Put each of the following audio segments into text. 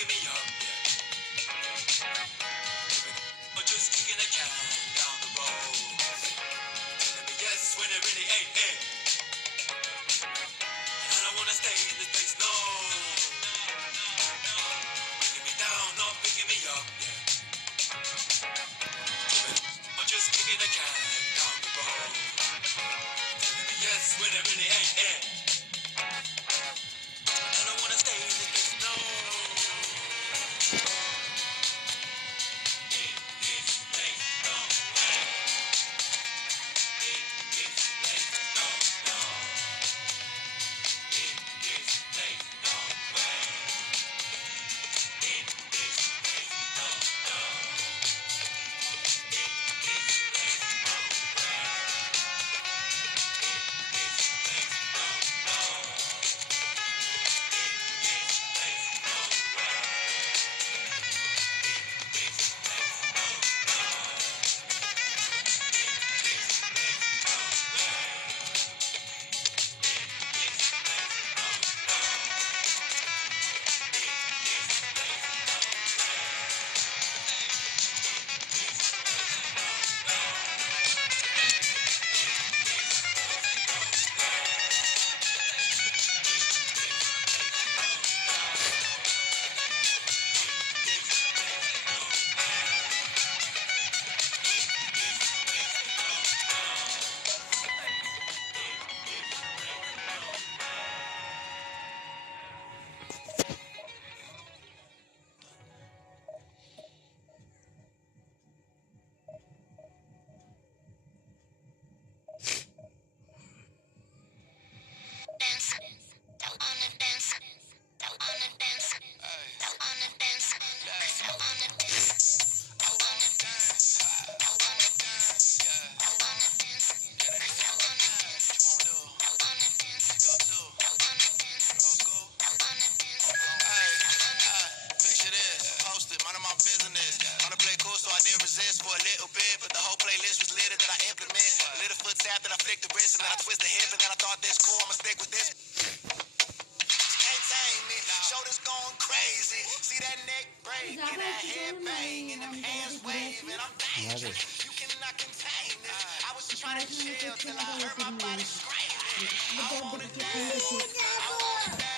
picking me up, yeah. Or just kicking a can down the road. Telling me yes when it really ain't it. And I don't wanna stay in this place, no. Bringing me down, not picking me up, yeah. Or just kicking a can down the road. Telling me yes when it really ain't it. And I don't wanna stay in this place, no.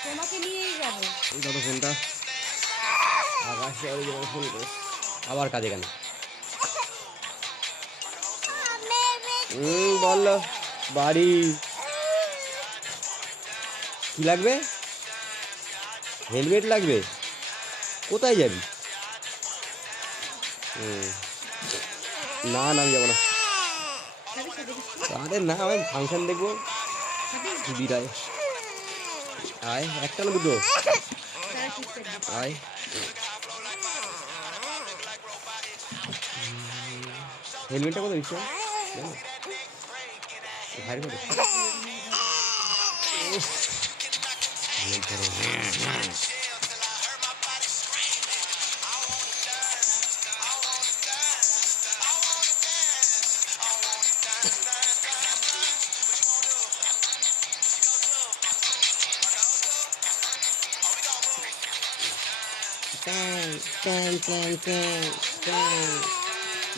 তোমাকে নিয়েই যাবো। দাদা ফোনটা আকাশে phone করে আবার কাজে কেন? বল বাড়ি কি লাগবে? হেলমেট লাগবে। কোথায় যাবি? না না আমি যাবো না। আরে না আমি ফাংশন দেখবো। বিরায় আয় একটা না দুটো আয়। হেলমেটটা কত দিচ্ছে? ভাই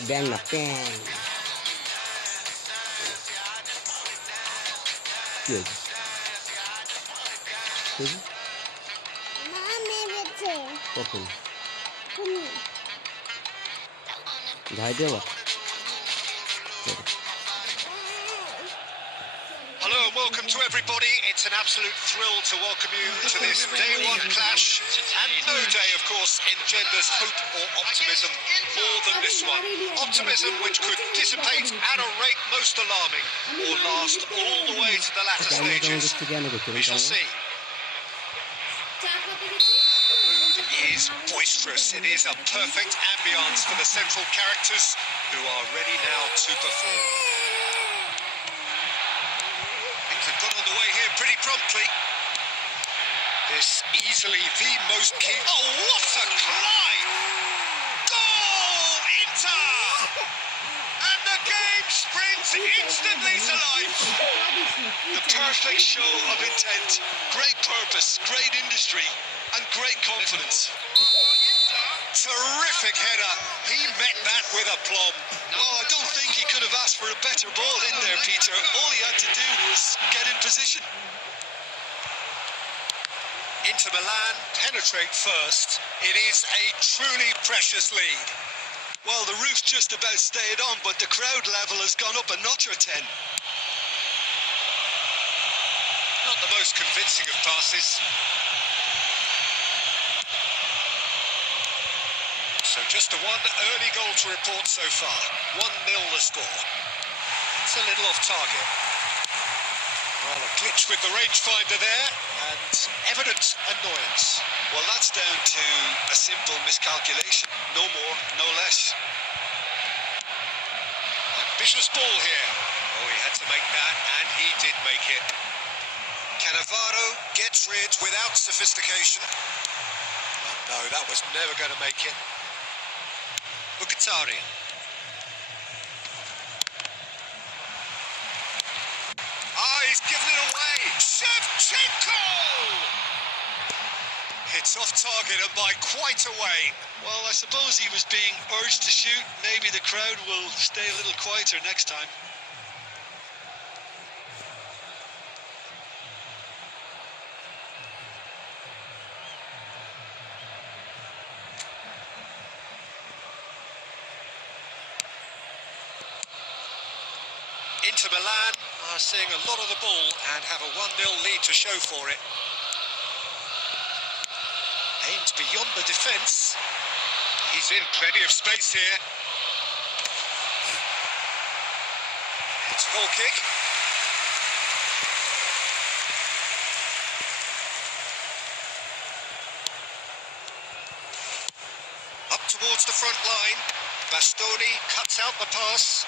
ব্যাং না প্যাং কি হয়েছে? কখন ভাই দেওয়া? Hello and welcome to everybody. It's an absolute thrill to welcome you to this day one clash. And no day, of course, engenders hope or optimism more than this one. Optimism which could dissipate at a rate most alarming or last all the way to the latter stages. We shall see. It is boisterous. It is a perfect ambience for the central characters who are ready now to perform. They've got on the way here pretty promptly. This easily the most key. Oh, what a climb! Goal! Inter! And the game springs instantly to life. The perfect show of intent, great purpose, great industry, and great confidence. terrific header. He met that with aplomb. Oh, I don't think he could have asked for a better ball in there, Peter. All he had to do was get in position. Inter Milan penetrate first. It is a truly precious lead. Well, the roof just about stayed on, but the crowd level has gone up a notch or 10. Not the most convincing of passes. So just the one early goal to report so far. 1-0 the score. It's a little off target. Well, a glitch with the rangefinder there, and evident annoyance. Well, that's down to a simple miscalculation. No more, no less. Ambitious ball here. Oh, he had to make that, and he did make it. Cannavaro gets rid without sophistication. Oh, no, that was never going to make it. Mkhitaryan. Ah, he's given it away. Shevchenko! It's off target and by quite a way. Well, I suppose he was being urged to shoot. Maybe the crowd will stay a little quieter next time. Inter Milan are seeing a lot of the ball and have a 1-0 lead to show for it. Aimed beyond the defence. He's in plenty of space here. It's a goal kick. Up towards the front line. Bastoni cuts out the pass.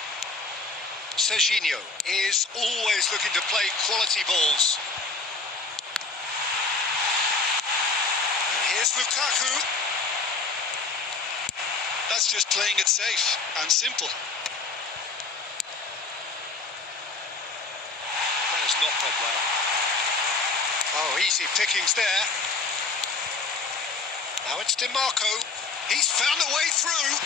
Serginho is always looking to play quality balls. And here's Lukaku. That's just playing it safe and simple. That has not gone well. Oh, easy pickings there. Now it's DiMarco. He's found a way through.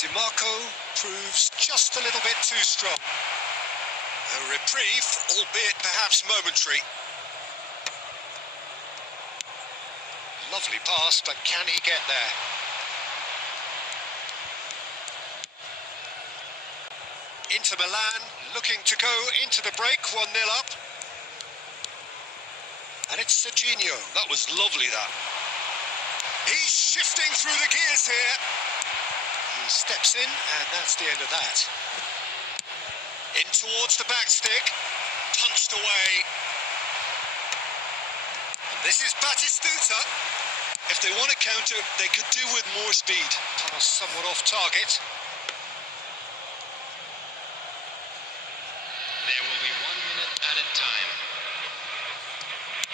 DiMarco proves just a little bit too strong. A reprieve, albeit perhaps momentary. Lovely pass, but can he get there? Inter Milan looking to go into the break, 1-0 up. And it's Serginho. That was lovely, that. He's shifting through the gears here. He steps in, and that's the end of that. In towards the back stick. Punched away. And this is Batistuta. If they want to counter, they could do with more speed. Pass somewhat off target. There will be 1 minute added time.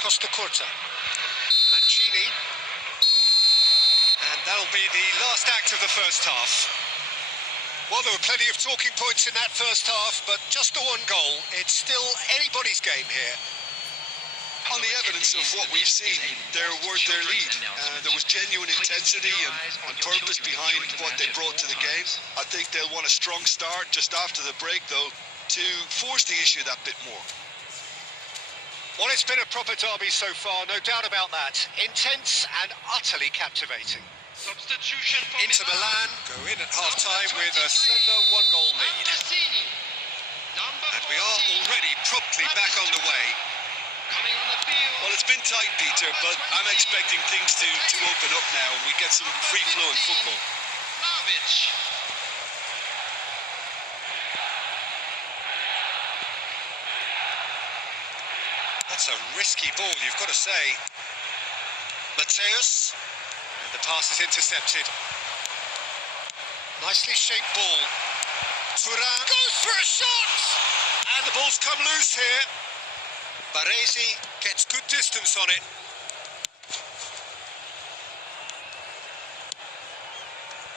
Costa Curta. Mancini. And that'll be the last act of the first half. Well, there were plenty of talking points in that first half, but just the one goal. It's still anybody's game here. On the evidence of what we've seen, they're worth their lead. There was genuine intensity and purpose behind what they brought to the game. I think they'll want a strong start just after the break, though, to force the issue that bit more. Well, it's been a proper derby so far, no doubt about that. Intense and utterly captivating. Substitution for Inter Milan go in at half-time with a similar one-goal lead. And we are already promptly back on the way. Coming on the field. Well, it's been tight, Peter, but I'm expecting things to open up now and we get some free-flowing football. Vlahovic. That's a risky ball, you've got to say. Mateus. And the pass is intercepted. Nicely shaped ball. Turan goes for a shot! And the ball's come loose here. Baresi gets good distance on it.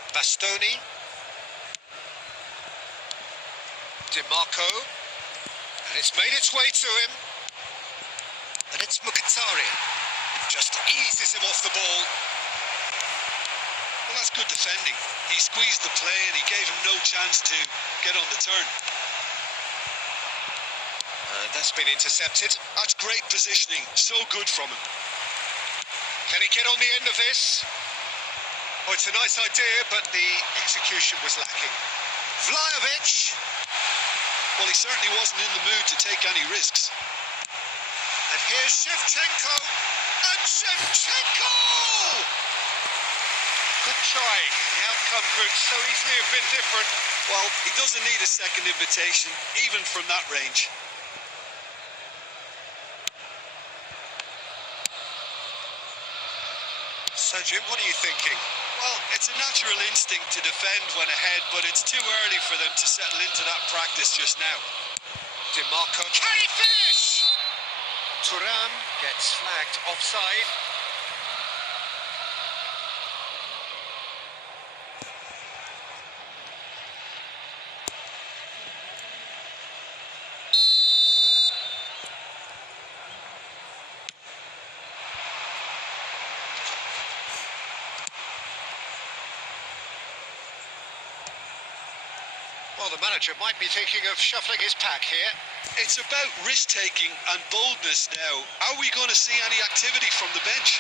Bastoni. DiMarco. And it's made its way to him. And it's Mkhitaryan. Just eases him off the ball. Well, that's good defending. He squeezed the play and he gave him no chance to get on the turn. And that's been intercepted. That's great positioning. So good from him. Can he get on the end of this? Oh, it's a nice idea, but the execution was lacking. Vlahovic. Well, he certainly wasn't in the mood to take any risks. And here's Shevchenko. And Shevchenko! Good try. The outcome could so easily have been different. Well, he doesn't need a second invitation, even from that range. So, Jim, what are you thinking? Well, it's a natural instinct to defend when ahead, but it's too early for them to settle into that practice just now. DiMarco, can he finish? Thuram gets flagged offside. Well, the manager might be thinking of shuffling his pack here. It's about risk-taking and boldness now. Are we going to see any activity from the bench?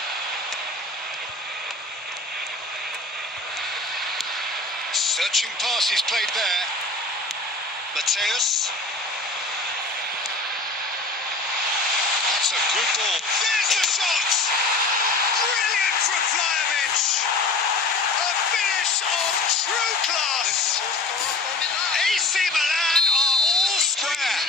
Searching pass he's played there. Mateus. That's a good ball. There's the shot! Brilliant from Vlahovic! A finish of true class! AC Milan are all square.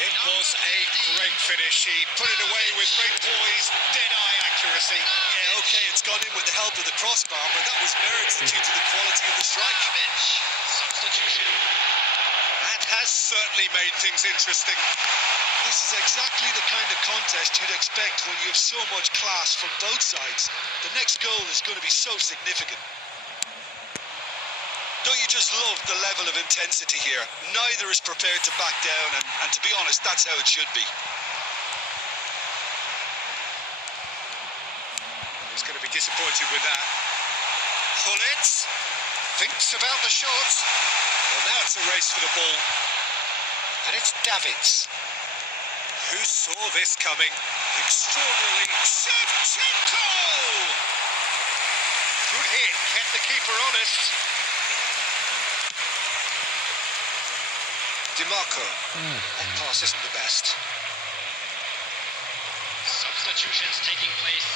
It was a great finish. He put it away with great poise, dead-eye accuracy. Yeah, okay, it's gone in with the help of the crossbar, but that was merited due to the quality of the strike. Substitution. That has certainly made things interesting. This is exactly the kind of contest you'd expect when you have so much class from both sides. The next goal is going to be so significant. Don't you just love the level of intensity here? Neither is prepared to back down, and to be honest, that's how it should be. He's going to be disappointed with that. Hullet thinks about the shot. Well, now it's a race for the ball. And it's Davids. Who saw this coming? Extraordinarily, Shevchenko! Good hit, kept the keeper honest. DiMarco. That pass isn't the best. Substitutions taking place.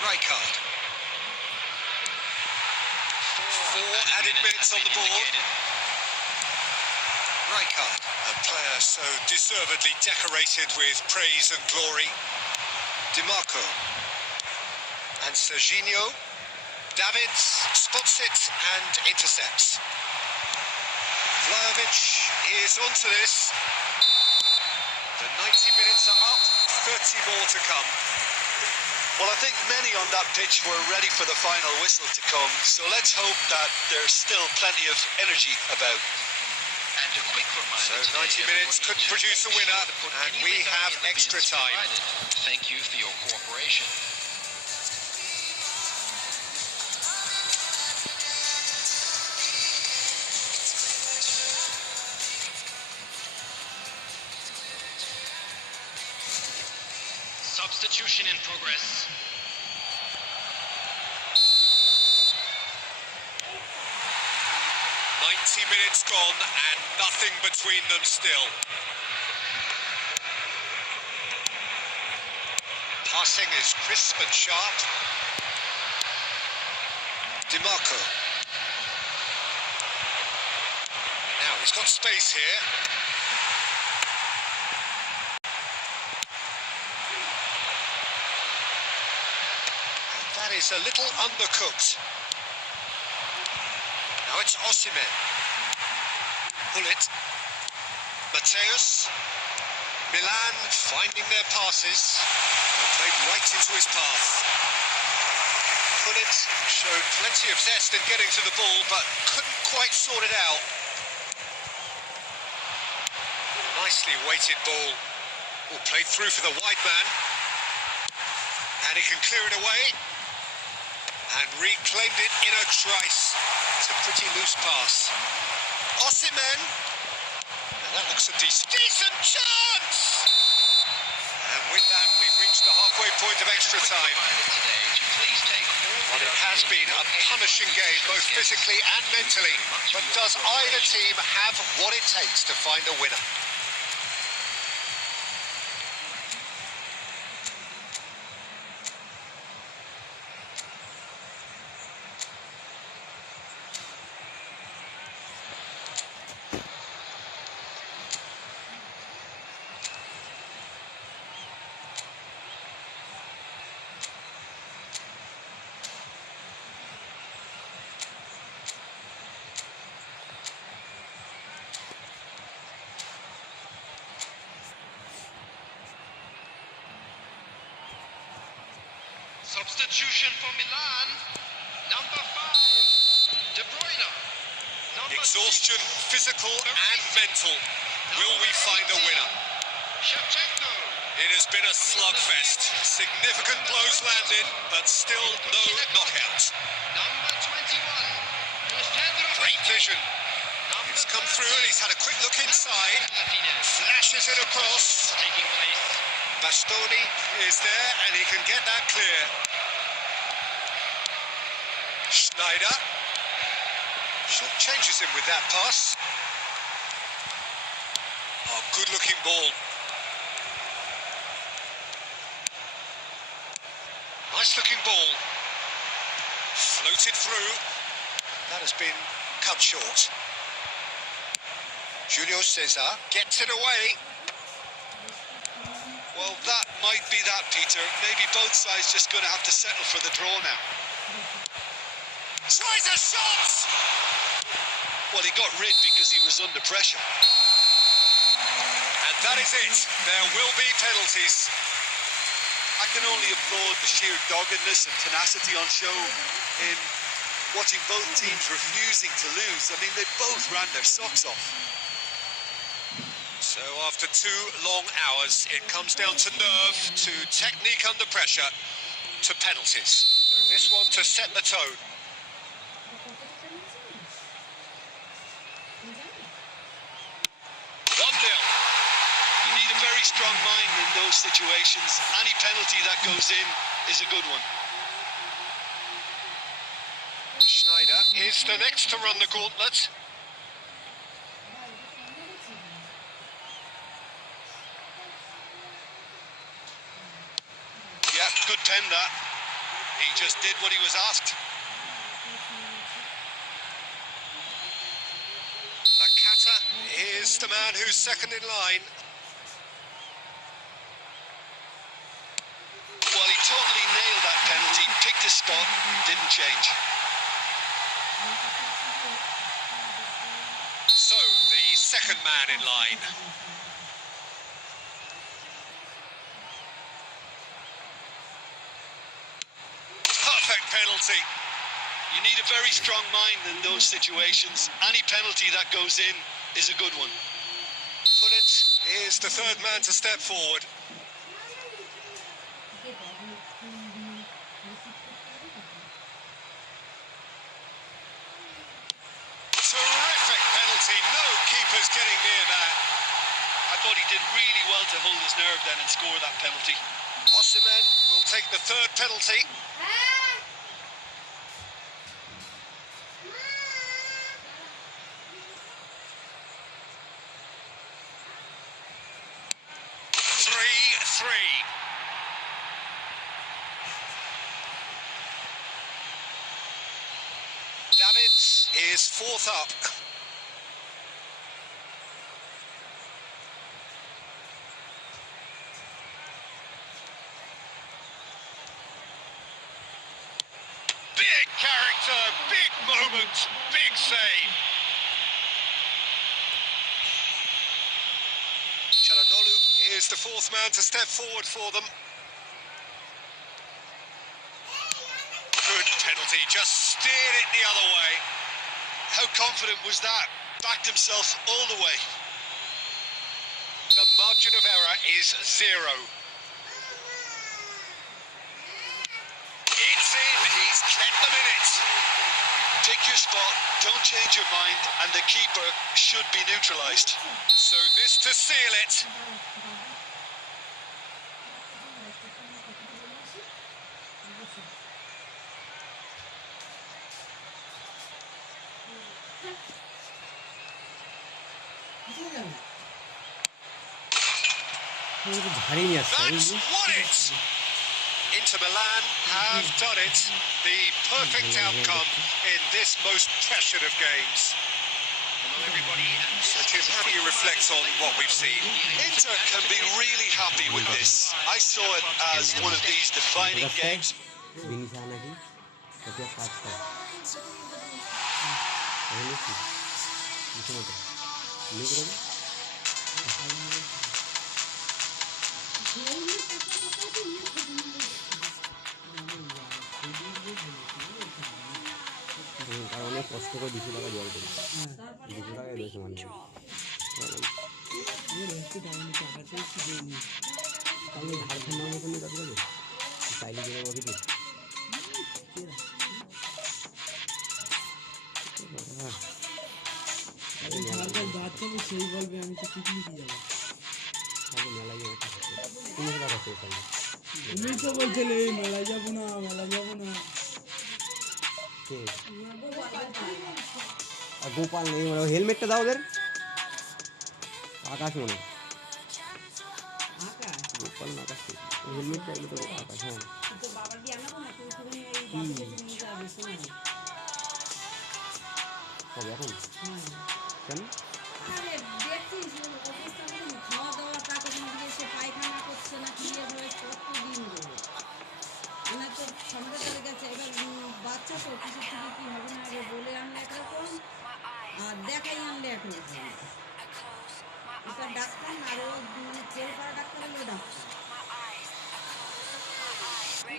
Rijkaard. 4 added minutes on the board. Rijkaard, a player so deservedly decorated with praise and glory. DiMarco. And Serginho. Davids spots it and intercepts. Vlahovic is onto this. The 90 minutes are up, 30 more to come. Well, I think many on that pitch were ready for the final whistle to come, so let's hope that there's still plenty of energy about. And a quick So reminder 90 minutes couldn't produce a winner, and we have extra time. Thank you for your cooperation. Substitution in progress. Minutes gone and nothing between them still. Passing is crisp and sharp. DiMarco. Now he's got space here. And that is a little undercooked. Now it's Osimhen. Hullet. Mateus. Milan finding their passes. They played right into his path. Hullet showed plenty of zest in getting to the ball, but couldn't quite sort it out. Nicely weighted ball. Oh, played through for the wide man. And he can clear it away. And reclaimed it in a trice. It's a pretty loose pass. Osimhen. Now that looks a decent chance! And with that, we've reached the halfway point of extra time. Well, it has been a punishing game, both physically and mentally. But does either team have what it takes to find a winner? Substitution for Milan, number 5, De Bruyne. Number Exhaustion, 6, physical and mental. Will we find a winner? Shevchenko. It has been a slugfest. Significant blows landed, but still no knockout. Number 21, Alejandro. Great vision. He's come through and he's had a quick look inside. Flashes it across. Taking place. Bastoni is there and he can get that clear. Schneider. Short changes him with that pass. Oh, good looking ball. Nice looking ball. Floated through. That has been cut short. Julio Cesar gets it away. Well, that might be that, Peter. Maybe both sides just going to have to settle for the draw now. Tries a shot! Well, he got rid because he was under pressure. And that is it. There will be penalties. I can only applaud the sheer doggedness and tenacity on show in watching both teams refusing to lose. I mean, they both ran their socks off. So after 2 long hours, it comes down to nerve, to technique under pressure, to penalties. So this one to set the tone. 1-0. You need a very strong mind in those situations. Any penalty that goes in is a good one. Schneider is the next to run the gauntlet. Yeah, good pen that. He just did what he was asked. Nakata is the man who's second in line. Well, he totally nailed that penalty, picked his spot, didn't change. So, the second man in line. Perfect penalty. You need a very strong mind in those situations. Any penalty that goes in is a good one. Pullet is the third man to step forward. Terrific penalty. No keeper's getting near that. I thought he did really well to hold his nerve then and score that penalty. Osimhen will take the third penalty. Davids is fourth up. Big character, big moment, big save. Çalhanoğlu is the fourth man to step forward for them. Good penalty, just steered it the other way. How confident was that? Backed himself all the way. margin of error is 0. It's in. He's kept them in it. Pick your spot, don't change your mind, and the keeper should be neutralised. So this to seal it. That's won it. Inter Milan have done it. The perfect outcome in this most pressured of games. Hello, everybody. So Tim, how do you reflect on what we've seen? Inter can be really happy with this. I saw it as one of these defining games. অনেক কষ্ট করে 200 টাকা জল দেবে 200 টাকায় রয়েছে মানে আমি ধার খান্না মতো নিয়ে কাজ করবে চাইলে দেবে কিছু সেই বলবে আমি তো পিকনিকে যাবো মেলায় যাবো 300 টাকা শেষ হবে তুমি তো বলছিলে এই মেলায় যাবো না আর গোপাল নেই হেলমেটটা দাও ওদের আকাশ মনে গোপাল না আকাশ হেলমেটটা এগুলো তো আকাশ হ্যাঁ কবে এখন কেন খাওয়া দাওয়া তাকে সে পায়খানা করছে না ক্লিয়ার হয়ে কতদিন ধরে ওনার তো সন্ধ্যা চলে গেছে এবার বাচ্চা তো কিছু থেকে কী হবে না আগে বলে আনলে একরকম আর দেখাই আনলে একরকম এটা ডাক্তার না আরও মানে তেল করা ডাক্তার হলেও ডাক্তার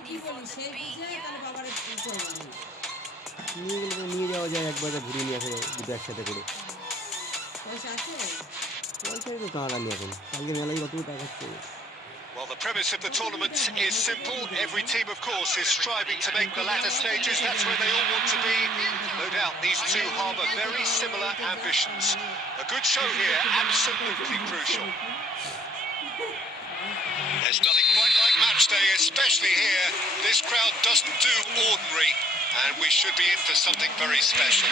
কী বলি সেই বুঝে তাহলে বাবার চলবে নিয়ে যাওয়া যায় একবার ঘুরিয়ে নিয়ে আসা যায় দুটো একসাথে করে পয়সা আছে পয়সাই তো কাঁড়া নিয়ে এখন কালকে মেলায় কতগুলো টাকা হচ্ছে Well, the premise of the tournament is simple. Every team, of course, is striving to make the latter stages. That's where they all want to be. No doubt these two harbour very similar ambitions. A good show here, absolutely crucial. There's nothing quite like match day, especially here. This crowd doesn't do ordinary, and we should be in for something very special.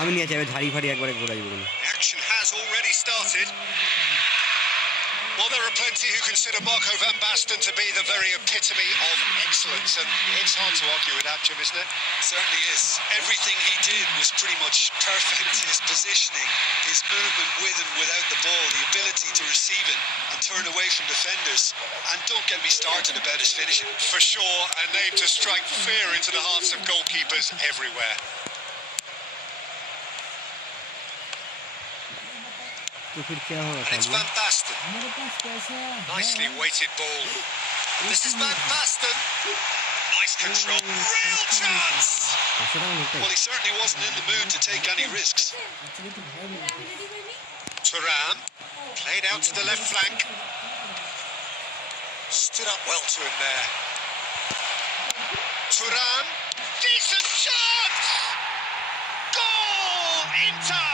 আমি নিয়ে যাবে ঝাড়ি ফাড়ি একবারে ঘোরা যাবে Action has already started. Well, there are plenty who consider Marco van Basten to be the very epitome of excellence, and it's hard to argue with that, Jim, isn't it? Certainly is. Everything he did was pretty much perfect. His positioning, his movement with and without the ball, the ability to receive it and turn away from defenders. And don't get me started about his finishing. For sure, a name to strike fear into the hearts of goalkeepers everywhere. And it's Van Basten. Nicely weighted ball. This is Van Basten. Nice control. Real chance! Well, he certainly wasn't in the mood to take any risks. Thuram played out to the left flank. Stood up well to him there. Thuram. Decent chance! Goal! Inter!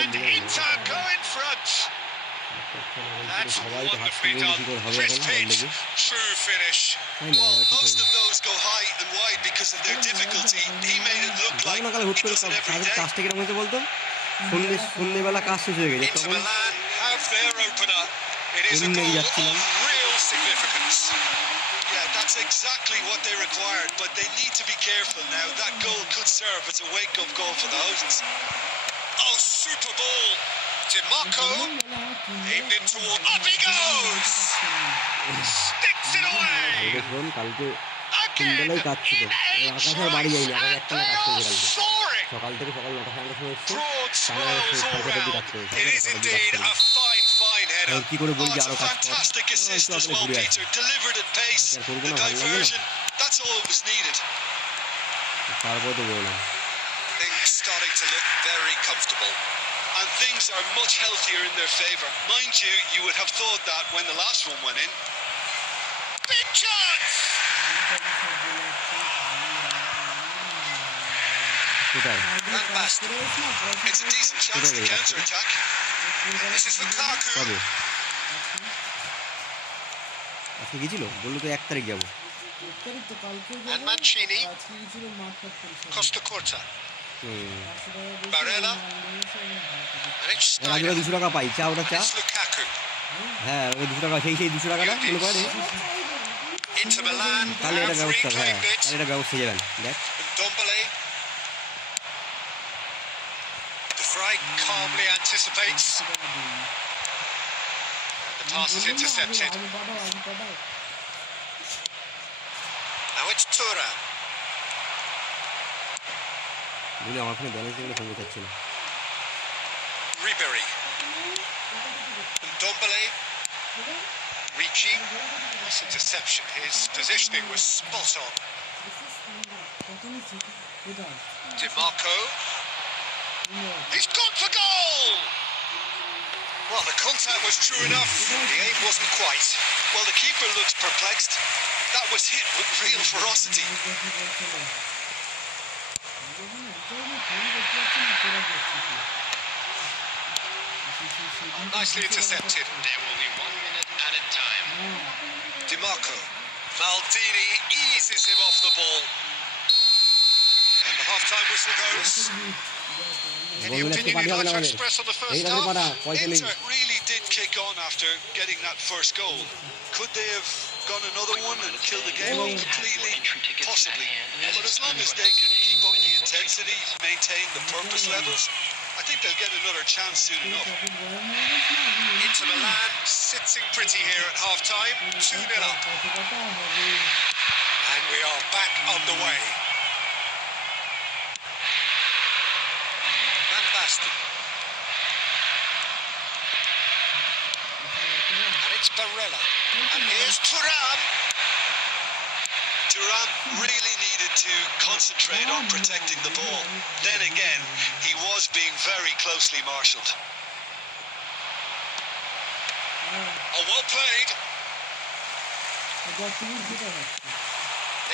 And Inter go in front. That's wonderfully done. Crisp hit, true finish. Well, most of those go high and wide because of their difficulty. He made it look like he does it every day. কাজটা কিরকম হয়েছে বলতো সন্ধ্যেবেলা কাজ শেষ হয়ে গেছে Inter তখন Milan have their opener. It is a goal of real significance. Yeah, that's exactly what they required, but they need to be careful now. That goal could serve as a wake-up goal for the hosts. Oh, super ball. DiMarco aimed in toward. Up he goes! Sticks it away! দেখুন কালকে Again, সন্ধ্যাবেলায় কাজ ছিল in আকাশের বাড়ি যায়নি আকাশ একটা they কাজ are করেছে কালকে soaring. সকাল থেকে সকাল 9টা সাড়ে 9টার সময় এসছে Broad টানা swirls all 6:30 কাজ round. করেছে It is indeed a fine header. কি করে Oh, বলছি it's আরো a কাজ কর fantastic assist তো as আপনি well, ঘুরে আসেন Peter. Delivered at pace. আর করবো The না ভালো লাগবে না diversion, that's all that was needed. তারপরে তো বললাম Things starting to look very comfortable. And things are much healthier in their favour. Mind you, you would have thought that when the last one went in. Big chance! কোথায় Van Basten. It's a decent chance to counter-attack. This is Lukaku. কবে আজকে গেছিল বললো তো 1 তারিখ যাবো তারিখ তো কালকে And Mancini. আজকে গেছিল মাঠ কাট করে Costa Curta. Hmm Barella. And it's আগে Snyder. 200 টাকা পাই চা ওটা চা It's Lukaku. হ্যাঁ ওই 200 টাকা সেই 200 টাকাটা মনে করে Inter Milan. তাহলে এটা Have ব্যবস্থা হ্যাঁ reclaimed it. তাহলে এটা ব্যবস্থা যাবেন দেখ Ndombele. De Vrij calmly anticipates. The pass is intercepted. আগে পাঠাও Now it's Thuram. বলে আমার ফোনে ব্যালেন্স নেই ফোন করতে না Ribery. Ndombele. Ricci. Nice interception. His positioning was spot on. DiMarco. He's gone for goal! Well, the contact was true enough. The aim wasn't quite. Well, the keeper looks perplexed. That was hit with real ferocity. Nicely intercepted. There will be 1 minute added time. DiMarco. Maldini eases him off the ball. And the half-time whistle goes. Any বললে একটু opinion পাঠিয়ে you'd like হবে না to express on the first এইভাবে half? পাঠা পয়সা নেই Inter really did kick on after getting that first goal. Could they have gone another one and killed the game off completely? Possibly. But as long as they can keep up the intensity, maintain the purpose levels, I think they'll get another chance soon enough. Inter Milan sitting pretty here at half-time, 2-0 up. And we are back underway. Van Basten. And it's Barella. And here's Thuram. Thuram really needed to concentrate on protecting the ball. Then again, he was being very closely marshalled. Oh, well played.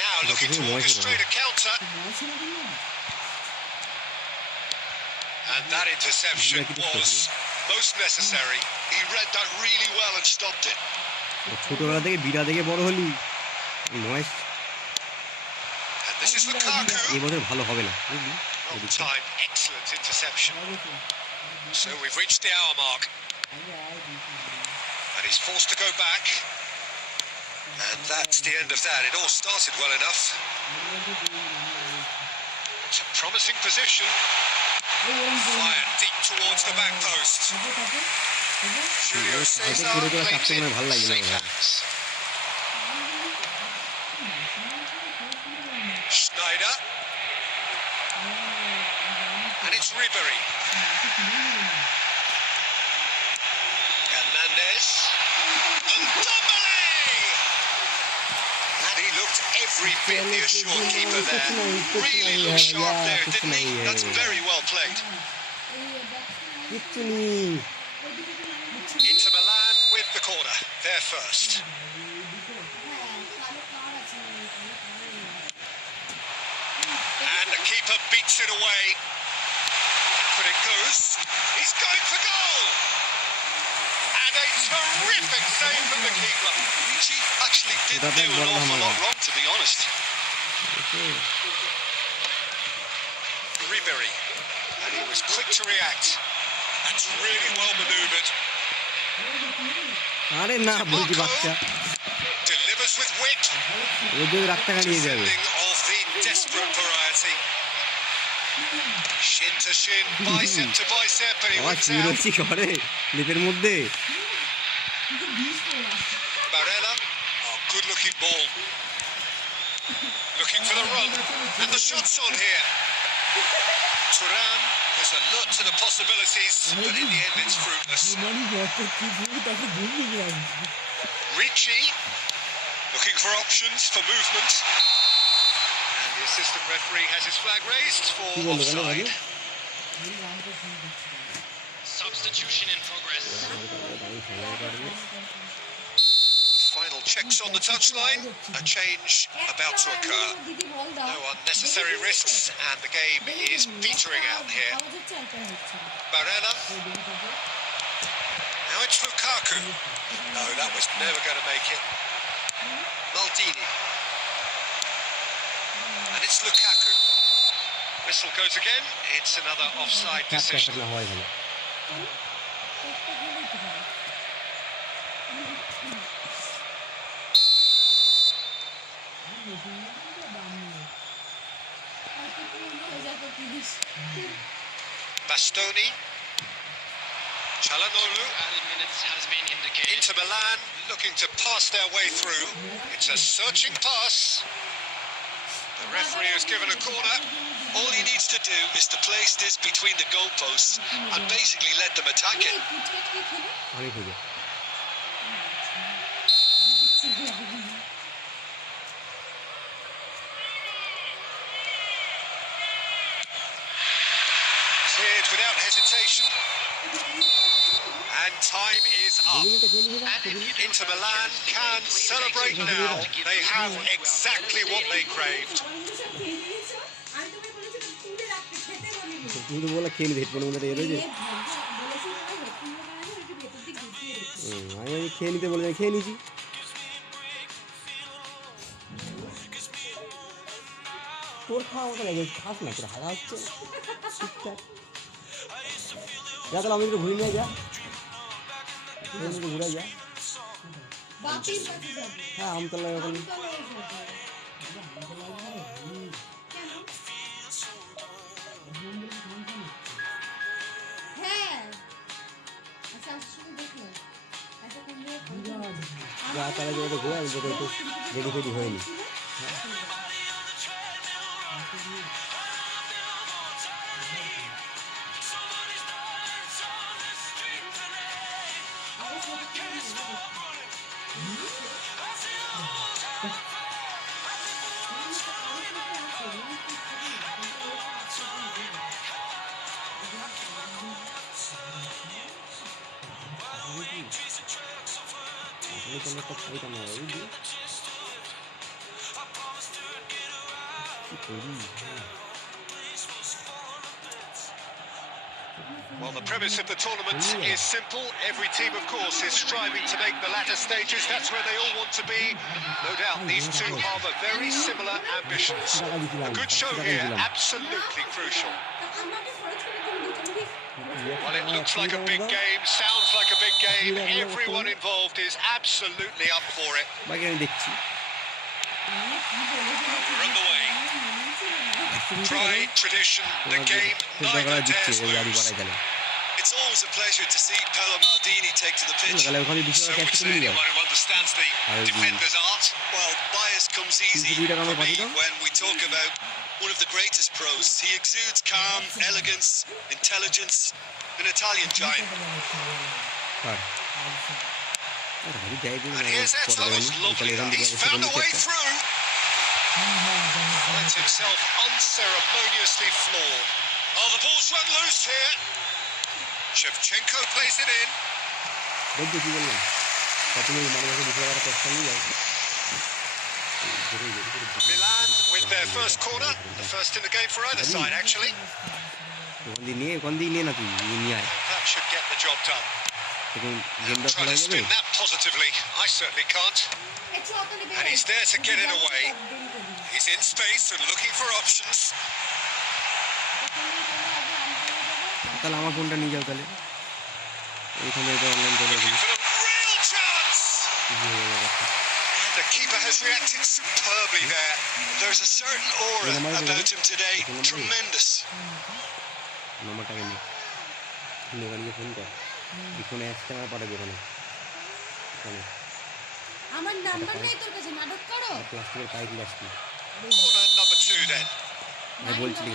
Now looking to orchestrate a counter. And that interception was most necessary. He read that really well and stopped it. ছোটবেলা থেকে বিড়া থেকে বড় হলি নয় And this is Lukaku. এই বছর ভালো হবে না বুঝলি On time, excellent interception. So we've reached the hour mark. And he's forced to go back. And that's the end of that. It all started well enough. It's a promising position. Fired deep towards the back post. Julio Cesar claims it. Safe hands. Schneider. And it's Ribery. Hernandez. And Ndombele! And he looked every bit the assured keeper there. Really looked sharp there, didn't he? That's very well played. কিচ্ছু নেই Inter Milan with the corner. They're first. And the keeper beats it away. But it goes. He's going for goal! And a terrific save from the keeper. Ricci actually didn't do an awful lot wrong, to be honest. Ribery. And he was quick to react. That's really well manoeuvred. আরে না বলছি বাচ্চা Delivers with wit. ও যদি রাখ টাকা নিয়ে যাবে Defending of the desperate variety. Shin to shin, bicep to bicep, and he আমার wins শুয়ে out. রয়েছি ঘরে লেপের মধ্যে Barella, oh, good looking ball. Looking for the run, and the shot's on here. Thuram is alert to the possibilities, but in the end it's fruitless. Ricci, looking for options for movement. And the assistant referee has his flag raised for কি বললো offside. Substitution in progress. Final checks on the touchline. A change about to occur. দিদি বল দাও No unnecessary risks, and the game is petering out here. আওয়াজ হচ্ছে একটা হচ্ছে Barella. Now it's Lukaku. No, that was never going to make it. Maldini. And it's Lukaku. Whistle goes again. It's another offside decision. না হয় ভালো একটা গেলেই তো হয় Bastoni. Çalhanoğlu. Added minutes has been indicated. Inter Milan looking to pass their way through. It's a searching pass. The referee has given a corner. All he needs to do is to place this between the goalposts and basically let them attack it. অনেক হয়ে যায় Cleared without hesitation. And time is up. Inter Milan can celebrate now. They have exactly what they craved. আমি তোমায় বলেছি তুলে রাখতে খেতে বলিনি তুমি তো বলা খেয়ে নিতে হেডফোনের মধ্যে এর যে বলেছি না হেডফোন একটু ভেতর দিক ঢুকিয়ে রেখে আমি খেয়ে নিতে বলে খেয়ে নিয়েছি তোর খাওয়া মতো লাগে খাস না তোর হাগা হচ্ছে ঠিকঠাক যা তাহলে আমি একটু ঘুরে নিয়ে যা ঘুরে যা বাপির কাছে যাবি হ্যাঁ আমতলা এখন হ্যাঁ আচ্ছা শুনে দেখলো একটা কুমড়ো যা তাহলে যে ঘুরে আমি তোকে একটু রেডি ফেডি হয়নি আসলে তো একটা খাইতাম না বুঝলি কি করি Well, the premise of the tournament is simple. Every team, of course, is striving to make the latter stages. That's where they all want to be. No doubt, these two have very similar ambitions. A good show here, absolutely crucial. আমাকে খরচ করে তুমি Well, it looks like a big game, sounds like a big game. Everyone involved is absolutely up for it. বাকি আমি দেখছি We're underway. Pride, tradition, the game, neither dares lose. It's always a pleasure to see Paolo Maldini take to the pitch. তাহলে ওখানে দুশো So টাকা would একশো say মিলে anyone who understands the defender's art. Well, bias comes easy Did you read for about me it? when we talk about one of the greatest pros. He exudes calm, elegance, intelligence, an Italian giant. And here's Eto'o's lovely. He's found a way through. Finds himself unceremoniously floored. Oh, the ball's run loose here. Shevchenko plays it in. দেখবে কি বললাম তুমি মানে মাঝে দুশো টাকার কষ্ট নিয়ে যাও Milan with their first corner. The first in the game for either side, actually. ওখান দিয়ে নিয়ে না তুই নিয়ে আয় That should get the job done. তখন গেমটা Trying খেলা to যাবে spin that positively. I certainly can't. And he's there to get it away. He's in space and looking for options. তাহলে আমার ফোনটা নিয়ে যাও তাহলে এইখানে এটা অনলাইন করে Looking for the real chance. The keeper has reacted superbly there. There's a certain aura about him today. Tremendous. নম্বরটাকে নে ওখানে গিয়ে ফোন কর ফোনে আসতে আমার পাঠাবি ওখানে ওখানে আমার নাম্বার নেই তোর কাছে নাটক করো প্লাস্টিকের pipe plastic Corner number 2 then. আমি বলছিলি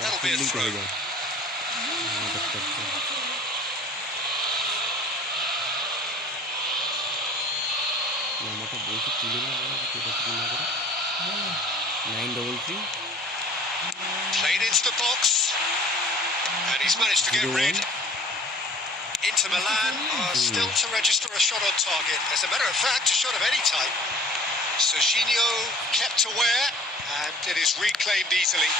That'll be a throw. নম্বরটা বলছি তুলে না তুলে না করে 933. Played into the box. And he's managed to get 0-1. rid. Inter Milan are still to register a shot on target. As a matter of fact, a shot of any type. Serginho kept aware, and it is reclaimed easily.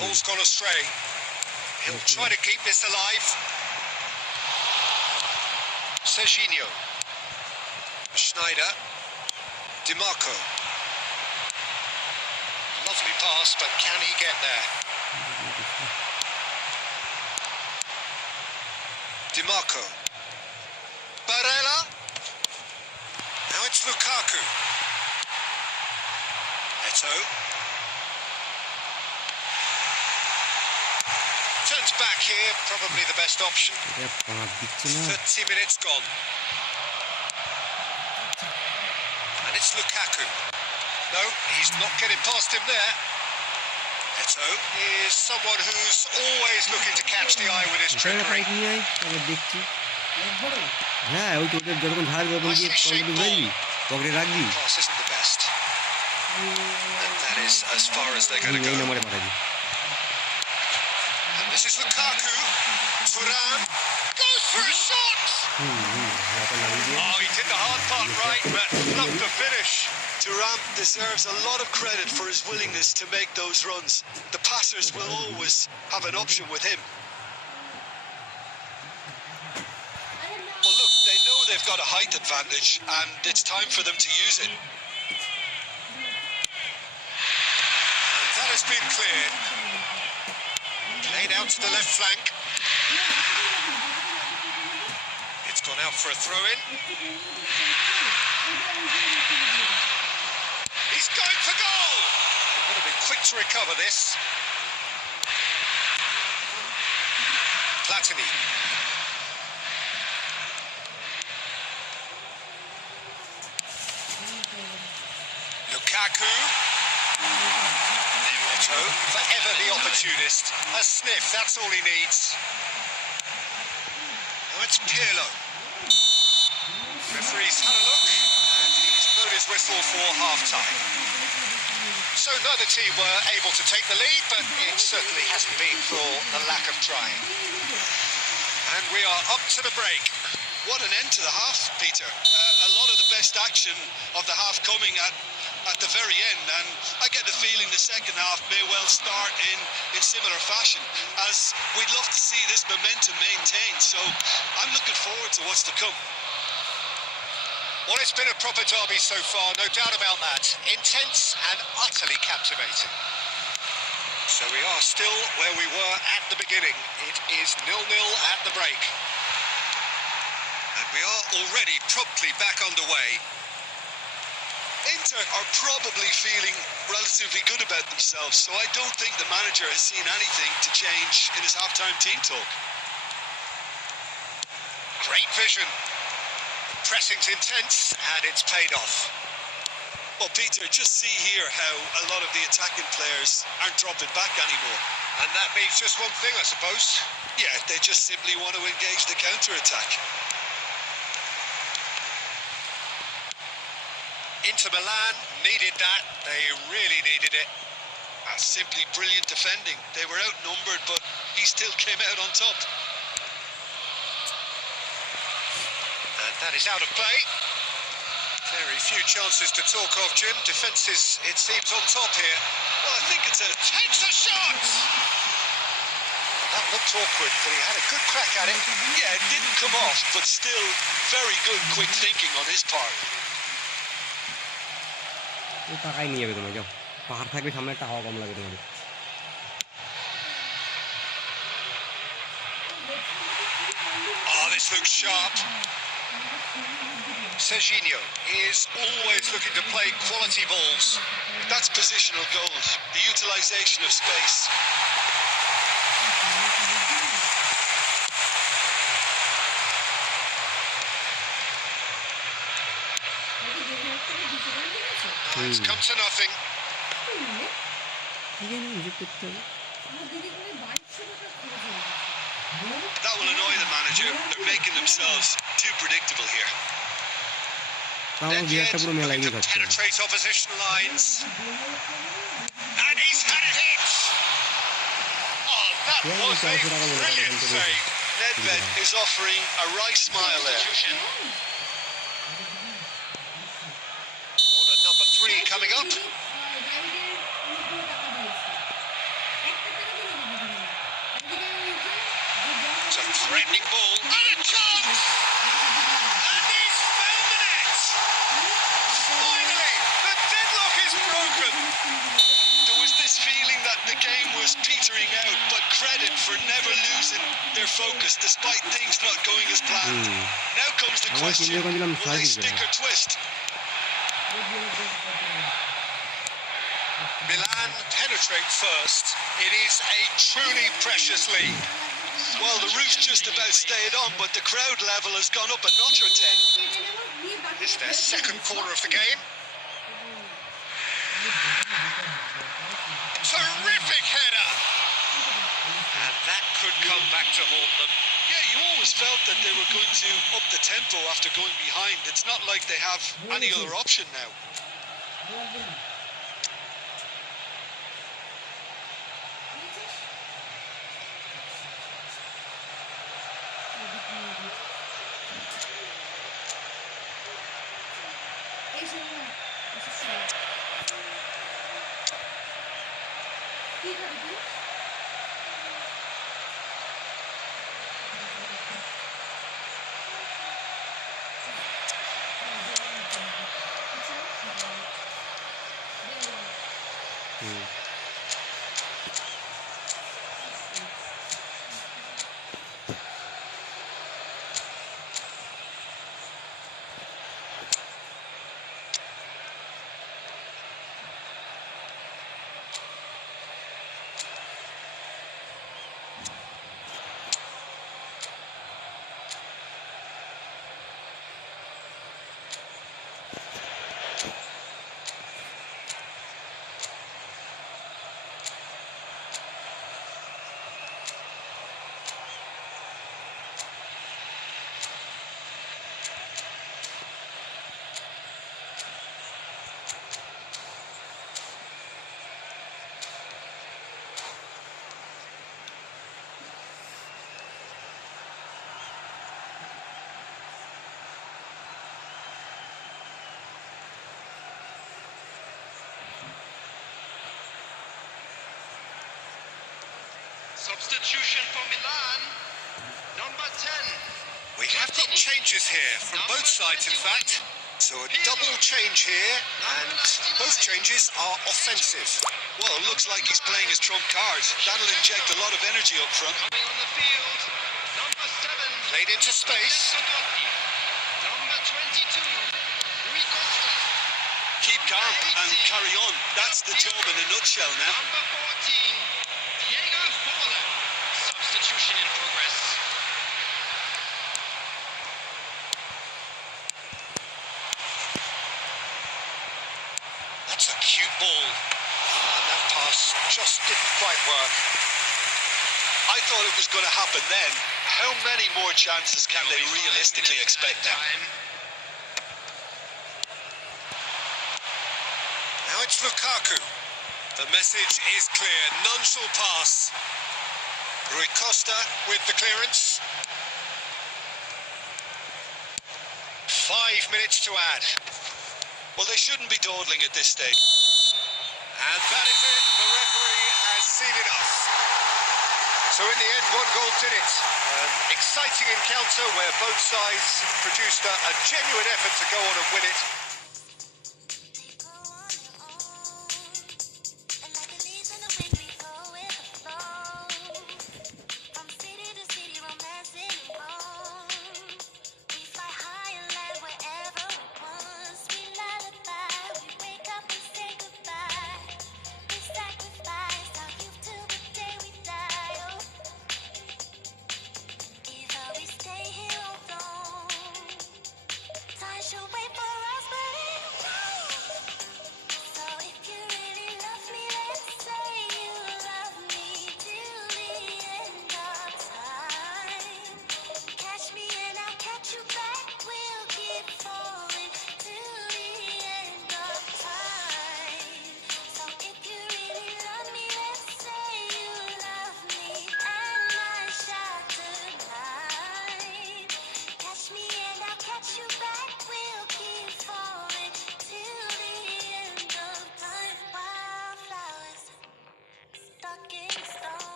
Ball's gone astray. He'll try to keep this alive. Serginho. Schneider. DiMarco. Lovely pass, but can he get there? DiMarco. Barella. Now it's Lukaku. Eto. Turns back here, probably the best option. এটা পাঁচ দিচ্ছে না 30 minutes gone. And it's Lukaku. No, he's not getting past him there. Eto is someone who's always looking to catch the eye with his এটা trickery. পাইক নিয়ে আয় তারপর দেখছি হ্যাঁ ওই তো ওদের যতক্ষণ ধার যখন দিয়ে পকেটে ঘুরাইবি পকেটে রাখবি Pass isn't the best. And that is as far as they're going to এই go. নম্বরে পাঠাবি And this is Lukaku. Thuram goes for a shot. হাতে লাগিয়ে দিয়ে Oh, he did the hard part right, but flubbed the finish. Thuram deserves a lot of credit for his willingness to make those runs. The passers will always have an option with him. Well, look, they know they've got a height advantage, and it's time for them to use it. And that has been cleared. Played out to the left flank. It's gone out for a throw-in. He's going for goal! They would have been quick to recover this. Platini. Lukaku. Eto, forever the opportunist. A sniff, that's all he needs. Now it's Pirlo. Referee's had a look, and he's blown his whistle for half-time. So neither team were able to take the lead, but it certainly hasn't been for the lack of trying. And we are up to the break. What an end to the half, Peter. A lot of the best action of the half coming at the very end, and I get the feeling the second half may well start in similar fashion, as we'd love to see this momentum maintained. So I'm looking forward to what's to come. Well, it's been a proper derby so far, no doubt about that. Intense and utterly captivating. So we are still where we were at the beginning. It is 0-0 at the break. And we are already promptly back underway. Inter are probably feeling relatively good about themselves, so I don't think the manager has seen anything to change in his half-time team talk. Great vision. Pressing's intense and it's paid off. Well, Peter, just see here how a lot of the attacking players aren't dropping back anymore. And that means just one thing, I suppose. Yeah, they just simply want to engage the counter-attack. Inter Milan needed that. They really needed it. That's simply brilliant defending. They were outnumbered, but he still came out on top. And that is out of play. Very few chances to talk of, Jim. Defence is, it seems, on top here. Well, I think it's a... Takes a shot! That looked awkward, but he had a good crack at it. Yeah, it didn't come off, but still very good quick thinking on his part. ও টাকাই নিয়ে যাবে তোমার যাও পাহাড় থাকবে সামনে একটা হাওয়া কম লাগে তোমাদের Oh, this looks sharp. Serginho is always looking to play quality balls. That's positional gold, the utilisation of space. Oh, it's come to nothing. কি জানি নিজে করতে হবে That will annoy the manager. Sergio. They're making themselves too predictable here. তাও বিরাটটা পুরো মেলায় গিয়ে খাচ্ছে Penetrate opposition lines. And he's had it hit. Oh, that was a brilliant save. Nedved is offering a wry smile there. Substitution. Corner number 3 coming up. It's a threatening ball. And a chance! And he's found the net! Finally, the deadlock is broken. There was this feeling that the game was petering out, but credit for never losing their focus despite things not going as planned. Now comes the question, will they stick or twist? Milan penetrate first. It is a truly precious lead. Well, the roof's just about stayed on, but the crowd level has gone up a notch or 10. It's their second corner of the game. Terrific header! And that could come back to haunt them. Yeah, you always felt that they were going to up the tempo after going behind. It's not like they have any other option now. Substitution for Milan. Number 10. We have got changes here from both sides, in fact. So a double change here, and both changes are offensive. Well, it looks like he's playing his trump cards. That'll inject a lot of energy up front. Coming on the field. Number 7. Played into space. Number 22. Rui Costa. Keep calm and carry on. That's the job in a nutshell now. Number 14. Diego Forlan. Substitution in progress. That's a cute ball. And that pass just didn't quite work. I thought it was going to happen then. How many more chances can they realistically expect now? Now it's Lukaku. The message is clear. None shall pass. Rui Costa with the clearance. 5 minutes to add. Well, they shouldn't be dawdling at this stage. And that is it. The referee has seen enough. So in the end, 1 goal did it. An exciting encounter where both sides produced a genuine effort to go on and win it.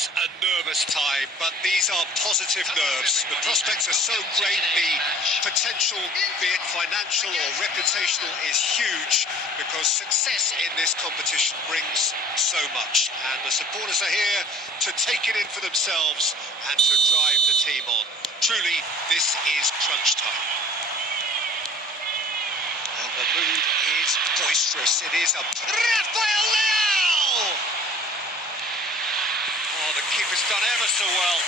It's a nervous time, but these are positive nerves. The prospects are so great. The potential, be it financial or reputational, is huge because success in this competition brings so much. And the supporters are here to take it in for themselves and to drive the team on. Truly, this is crunch time. And the mood is boisterous. It is a Rafael Leao! Oh, the keeper's done ever so well.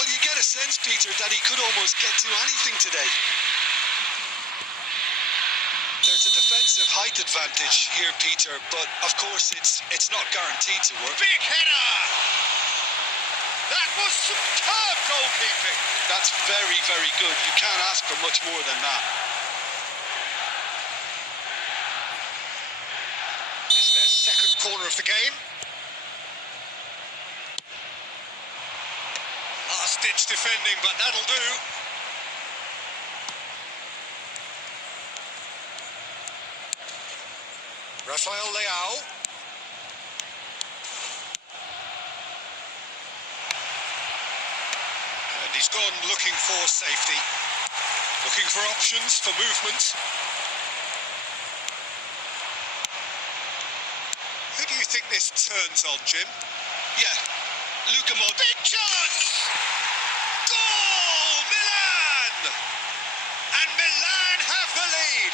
Well, you get a sense, Peter, that he could almost get to anything today. There's a defensive height advantage here, Peter, but of course it's not guaranteed to work. Big header! That was superb goalkeeping. That's very, very good. You can't ask for much more than that. It's their second corner of the game. Last-ditch defending, but that'll do. Rafael Leao. And he's gone looking for safety. Looking for options for movement. Who do you think this turns on, Jim? Yeah, Luka Modric. Big chance! Goal! Milan! And Milan have the lead.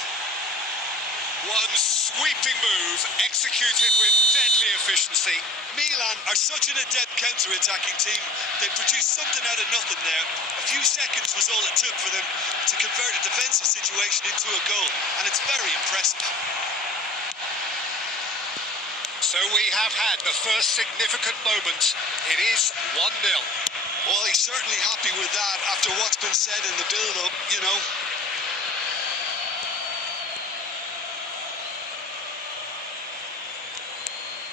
One sweeping move executed with deadly efficiency. Milan are such an adept counter-attacking team. They produced something out of nothing there. A few seconds was all it took for them to convert a defensive situation into a goal, and it's very impressive. So we have had the first significant moment. It is 1-0. Well, he's certainly happy with that after what's been said in the build-up, you know.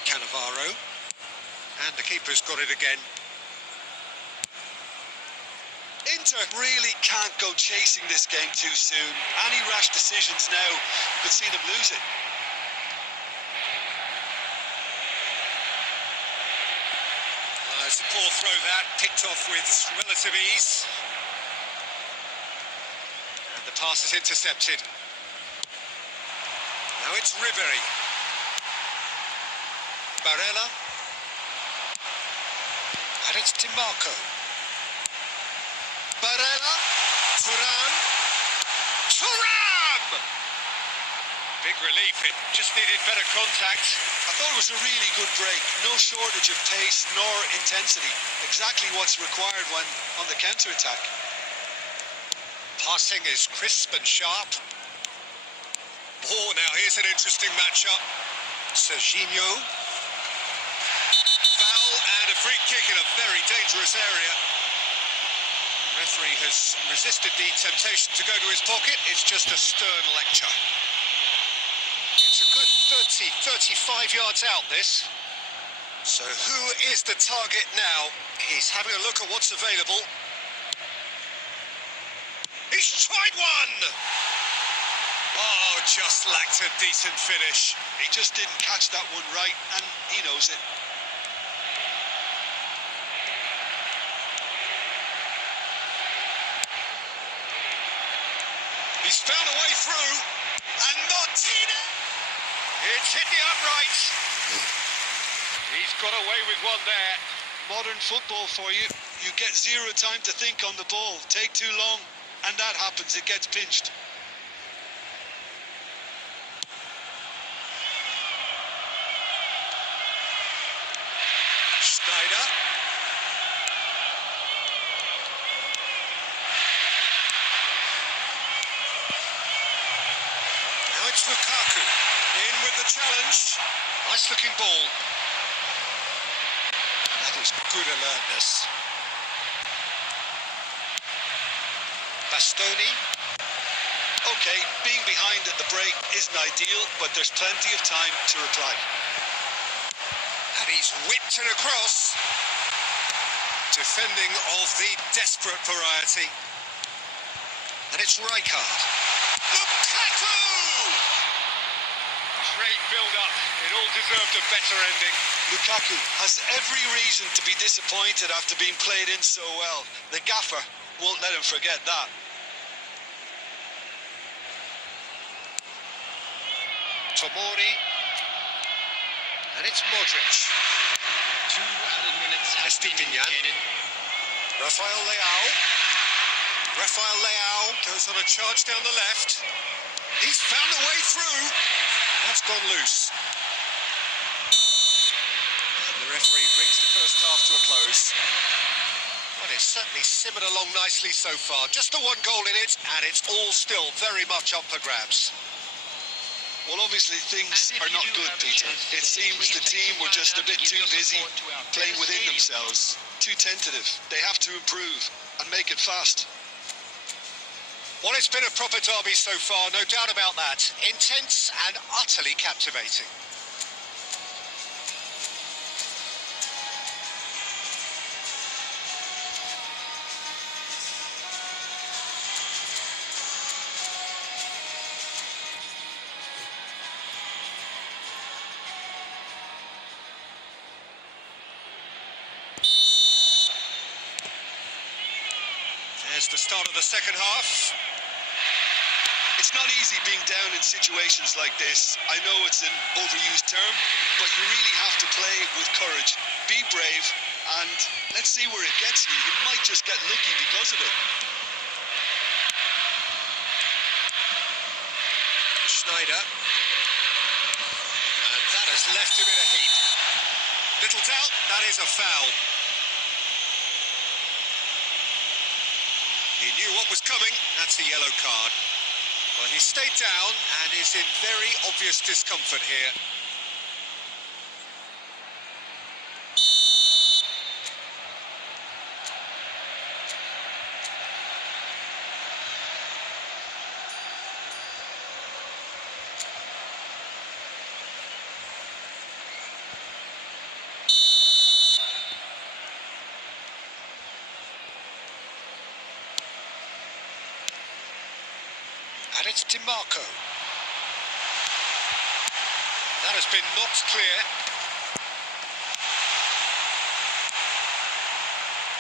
Cannavaro. And the keeper's got it again. Inter really can't go chasing this game too soon. Any rash decisions now could see them lose it. It's a poor throw that, picked off with relative ease. And the pass is intercepted. Now it's Ribery. Barella. And it's DiMarco. Barella. Thuram. Thuram! Big relief, it just needed better contact. I thought it was a really good break. No shortage of pace nor intensity. Exactly what's required when on the counter-attack. Passing is crisp and sharp. Oh, now here's an interesting matchup. Serginho. Foul and a free kick in a very dangerous area. The referee has resisted the temptation to go to his pocket. It's just a stern lecture. It's a good 35 yards out, this. So who is the target now? He's having a look at what's available. He's tried one! Oh, just lacked a decent finish. He just didn't catch that one right, and he knows it. He's found a way through, and Martina! It's hit the upright. He's got away with one there. Modern football for you. You get zero time to think on the ball. Take too long, and that happens. It gets pinched. Schneider. Now it's Lukaku. In with the challenge. Nice looking ball. That is good alertness. Bastoni. Okay, being behind at the break isn't ideal, but there's plenty of time to reply. And he's whipped it across. Defending of the desperate variety. And it's Rijkaard. Lukaku! Great build-up. It all deserved a better ending. Lukaku has every reason to be disappointed after being played in so well. The gaffer won't let him forget that. Tomori. And it's Modric. 2 added minutes have been Estupinian. indicated. Rafael Leao. Rafael Leao goes on a charge down the left. He's found a way through. That's gone loose. And the referee brings the first half to a close. Well, it's certainly simmered along nicely so far. Just the one goal in it, and it's all still very much up for grabs. Well, obviously things are not good, Peter. It seems the team were just a bit too busy playing within themselves. Too tentative. They have to improve and make it fast. Well, it's been a proper derby so far, no doubt about that. Intense and utterly captivating. There's the start of the second half. It's not easy being down in situations like this. I know it's an overused term, but you really have to play with courage. Be brave, and let's see where it gets you. You might just get lucky because of it. Schneider. And that has left him in a heap. Little doubt, that is a foul. He knew what was coming. That's a yellow card. Well, he stayed down and is in very obvious discomfort here. And it's DiMarco. That has been knocked clear.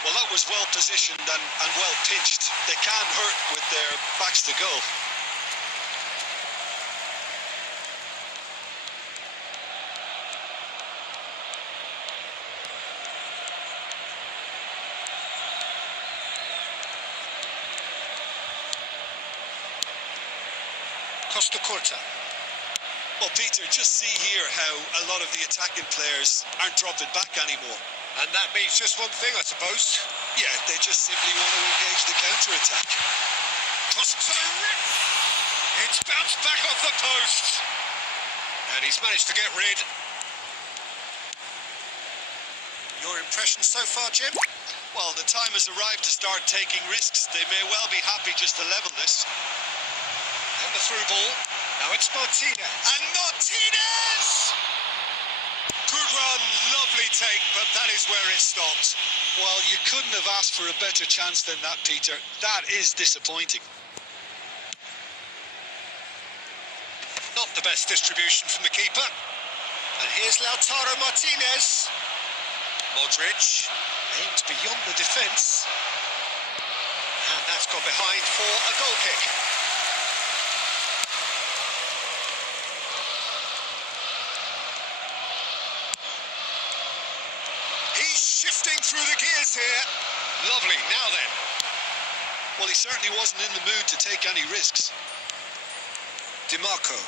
Well, that was well positioned and well pitched. They can hurt with their backs to goal. Costa Curta. Well, Peter, just see here how a lot of the attacking players aren't dropping back anymore. And that means just one thing, I suppose. Yeah, they just simply want to engage the counter-attack. Costa. It's bounced back off the post. And he's managed to get rid. Your impression so far, Jim? Well, the time has arrived to start taking risks. They may well be happy just to level this. And the through ball. Now it's Martinez. And Martinez! Good run, lovely take, but that is where it stops. Well, you couldn't have asked for a better chance than that, Peter. That is disappointing. Not the best distribution from the keeper. And here's Lautaro Martinez. Modric aims beyond the defence. And that's gone behind for a goal kick. He's shifting through the gears here. Lovely, now then. Well, he certainly wasn't in the mood to take any risks. DiMarco.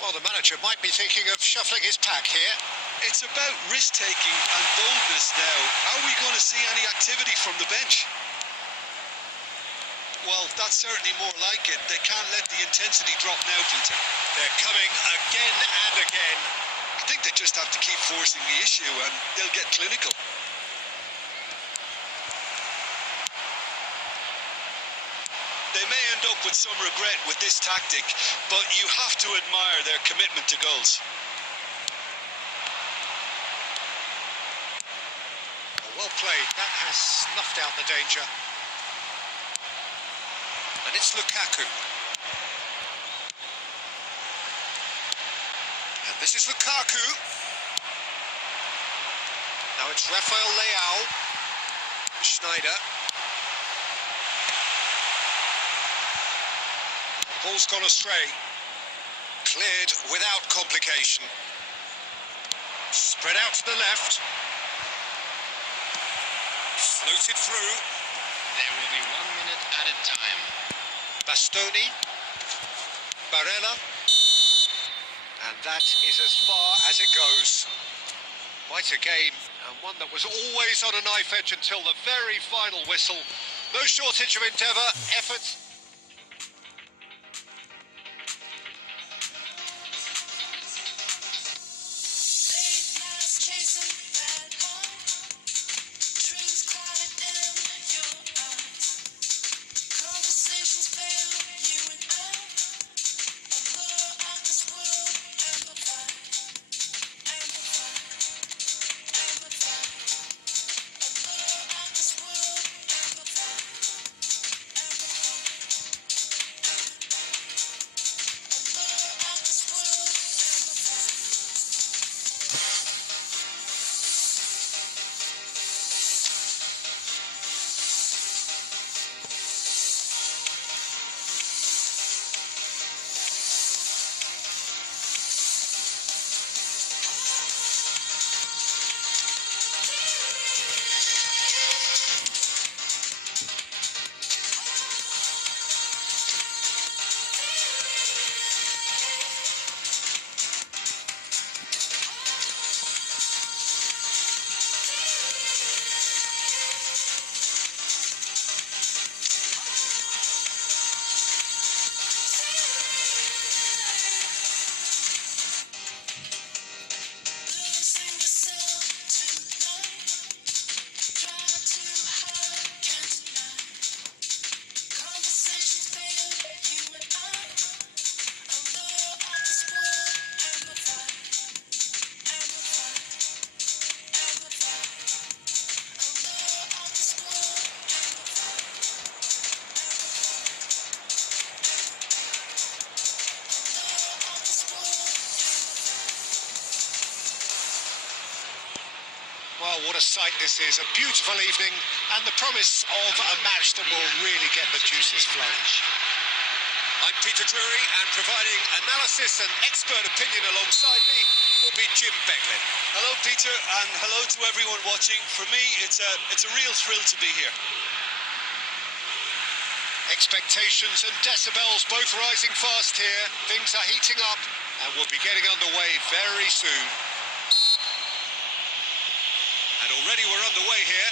Well, the manager might be thinking of shuffling his pack here. It's about risk-taking and boldness now. Are we going to see any activity from the bench? Well, that's certainly more like it. They can't let the intensity drop now, Peter. They're coming again and again. I think they just have to keep forcing the issue and they'll get clinical. They may end up with some regret with this tactic, but you have to admire their commitment to goals. Well played. That has snuffed out the danger. And it's Lukaku. And This is Lukaku. Now it's Rafael Leao. Schneider. Ball's gone astray. Cleared without complication. Spread out to the left. Floated through. There will be 1 minute added time. Bastoni. Barella. And that is as far as it goes. Quite a game, and one that was always on a knife edge until the very final whistle. No shortage of endeavour, effort. Well, what a sight this is. A beautiful evening and the promise of a match that will really get the juices flowing. I'm Peter Drury, and providing analysis and expert opinion alongside me will be Jim Becklin. Hello, Peter, and hello to everyone watching. For me, it's a real thrill to be here. Expectations and decibels both rising fast here. Things are heating up and we'll be getting underway very soon. And already we're underway here.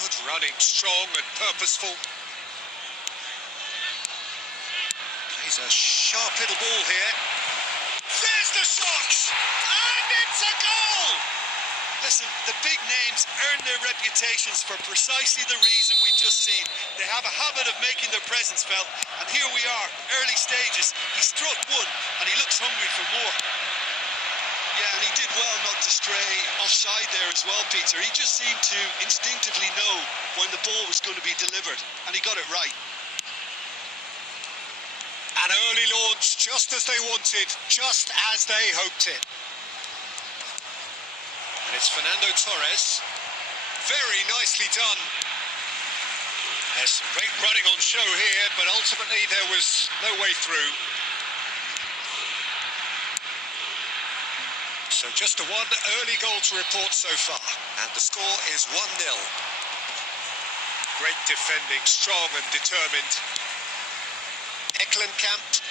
Good running, strong and purposeful. Plays a sharp little ball here. There's the shot! And it's a goal! Listen, the big names earn their reputations for precisely the reason we've just seen. They have a habit of making their presence felt, and here we are, early stages. He struck one, and he looks hungry for more. Yeah, and he did well not to stray offside there as well, Peter. He just seemed to instinctively know when the ball was going to be delivered, and he got it right. An early launch, just as they wanted, just as they hoped it. And it's Fernando Torres. Very nicely done. There's some great running on show here, but ultimately there was no way through. So just the one early goal to report so far, and the score is 1-0. Great defending, strong and determined. Eklenkamp.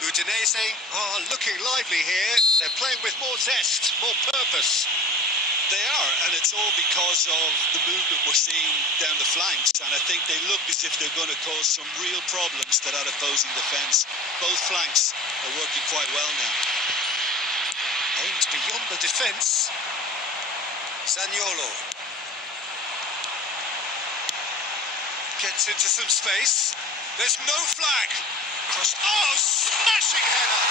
Udinese are looking lively here. They're playing with more zest, more purpose. They are, and it's all because of the movement we're seeing down the flanks, and I think they look as if they're going to cause some real problems to that opposing defence. Both flanks are working quite well now. Aimed beyond the defence. Zaniolo gets into some space. There's no flag. Cross. Oh, smashing header!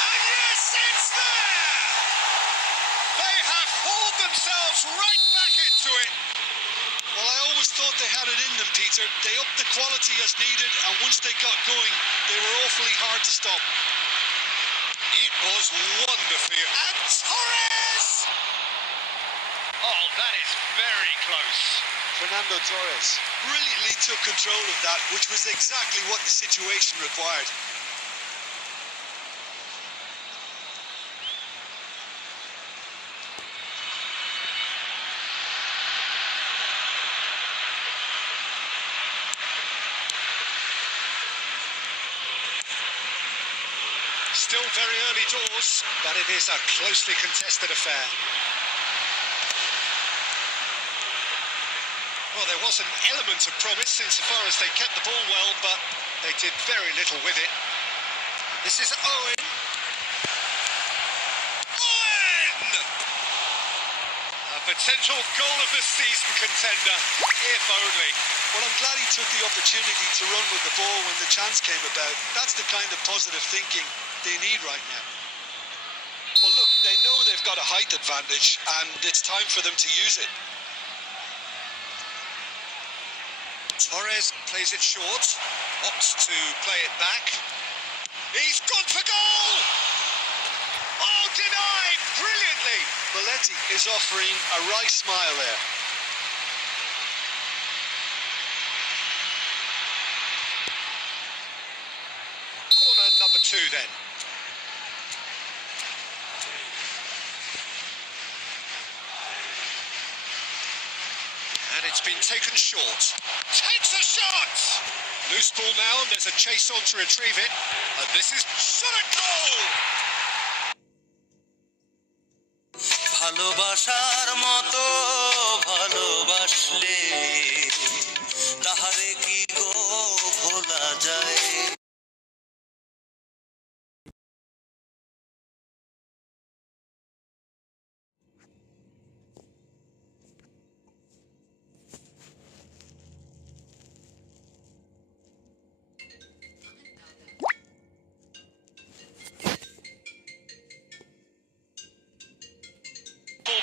And It's there! They have hauled themselves right back into it. Well, I always thought they had it in them, Peter. They upped the quality as needed, and once they got going, they were awfully hard to stop. It was wonderful. And Torres! Oh, that is very close. Fernando Torres brilliantly took control of that, which was exactly what the situation required. Still very early doors, but it is a closely contested affair. Well, there was an element of promise insofar as they kept the ball well, but they did very little with it. This is Owen. Owen! A potential goal of the season contender, if only. Well, I'm glad he took the opportunity to run with the ball when the chance came about. That's the kind of positive thinking they need right now. Well, look, they know they've got a height advantage, and it's time for them to use it. Torres plays it short, opts to play it back. He's gone for goal! Oh, denied brilliantly! Belletti is offering a wry smile there. Corner number 2 then. And it's been taken short. Takes a shot! Loose ball now, and there's a chase on to retrieve it. And this is shot at goal! ভালোবাসার মতো ভালোবাসলে তাহারে কি গো ভোলা যায়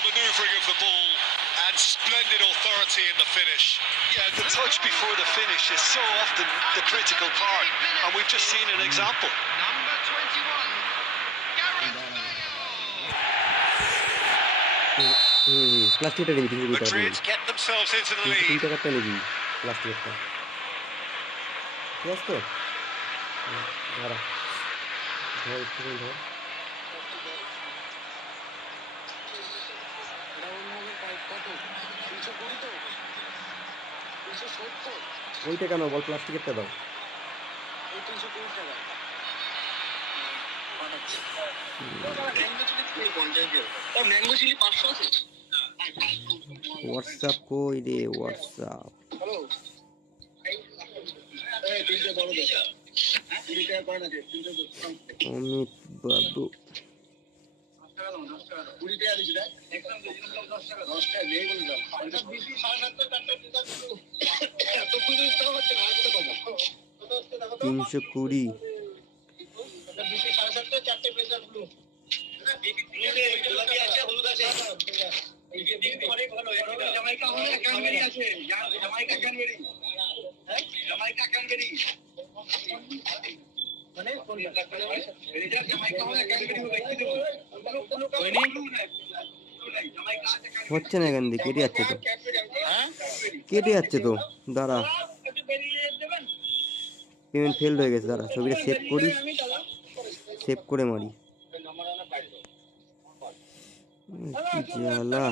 Manoeuvring of the ball and splendid authority in the finish. Yeah, the touch before the finish is so often the critical part, and we've just seen an example. Number 21, Gareth Bale. প্লাস্টিকটা নিবি কিন্তু Madrid get themselves into the lead. 3 টাকারটা নিবি প্লাস্টিকটা ঠিক আছে তো ধর একটু ধর ওইটা কেন বল প্লাস্টিকেরটা দাও হোয়াটসঅ্যাপ কই রে হোয়াটসঅ্যাপ অমিত বাবু তিনশো কুড়ি হচ্ছে না এখান দিয়ে কেটে যাচ্ছে তো কেটে যাচ্ছে তো দাঁড়া পেমেন্ট ফেল হয়ে গেছে দাঁড়া ছবিটা সেভ করি সেভ করে মারি কি জ্বালা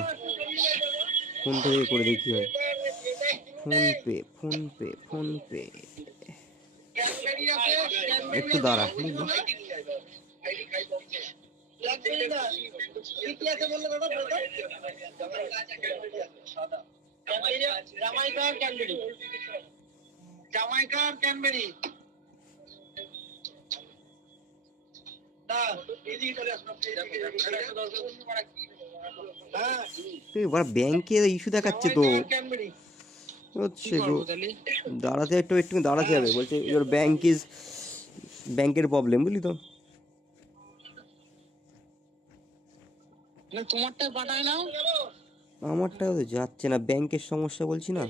ফোন থেকে করে দেখি হয় ফোন পে একটু দাঁড়া জামাইকার ক্যানবেরি ব্যাংকে ইস্যু দেখাচ্ছে তো হচ্ছে গো দাঁড়াতে একটু দাঁড়াতে হবে বলছে ইওর ব্যাংক ইজ ব্যাংকের প্রবলেম বুঝলি তো তোমারটা পাঠায় নাও। আমারটাও তো যাচ্ছে না, ব্যাংকের সমস্যা বলছি না।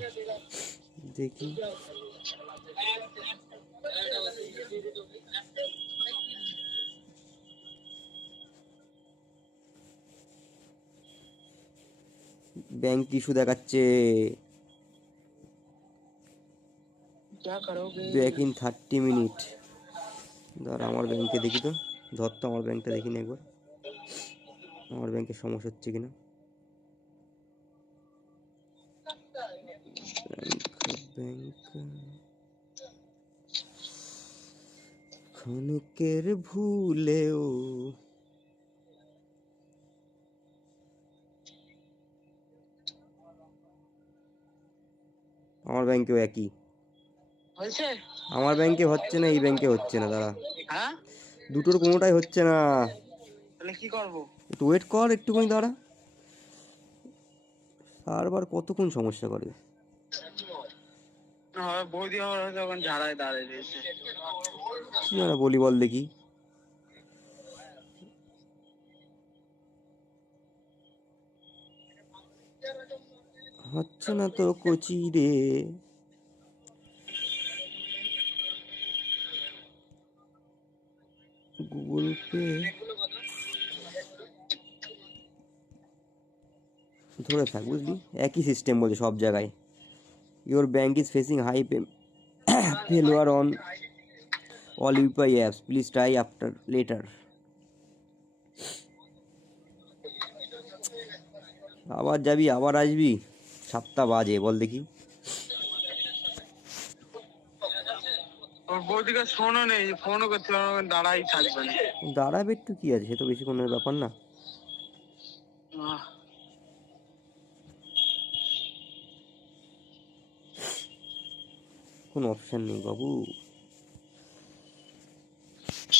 দেখি ব্যাংক ইস্যু দেখাচ্ছে, ব্যাক ইন 30 মিনিট। ধর আমার ব্যাংকে দেখি তো, ধর তো আমার ব্যাংকটা দেখি না একবার, আমার ব্যাংকের সমস্যা হচ্ছে কিনা। ব্যাংক ক্ষণিকের ভুলেও আমার ব্যাংকেও একই, আমার ব্যাংকে হচ্ছে না, এই ব্যাংকে হচ্ছে না। দাঁড়া, দুটোর কোনোটাই হচ্ছে না। তাহলে কি করবো? একটু ওয়েট কর, একটুখানি দাঁড়া। বারবার কতক্ষণ সমস্যা করবে। বৌদি আমার হয়তো এখন ঝাড়ায় দাঁড়িয়ে রয়েছে। কি আর বলি বল দেখি। হচ্ছে না তো কচি রে। গুগল পে ধরে থাক, বুঝলি, একই সিস্টেম বলছে সব জায়গায়। Your bank is facing high failure on all UPI apps, please try after later. আবার যাবি আবার আসবি, 7টা বাজে, বল দেখি। ওর বৌদিকে ফোনও নেই, ফোনও করতে দাঁড়াই থাকবে না। দাঁড়াবে একটু, কি আছে, সে তো বেশিক্ষণের ব্যাপার না। কোনো অপশন নেই বাবু।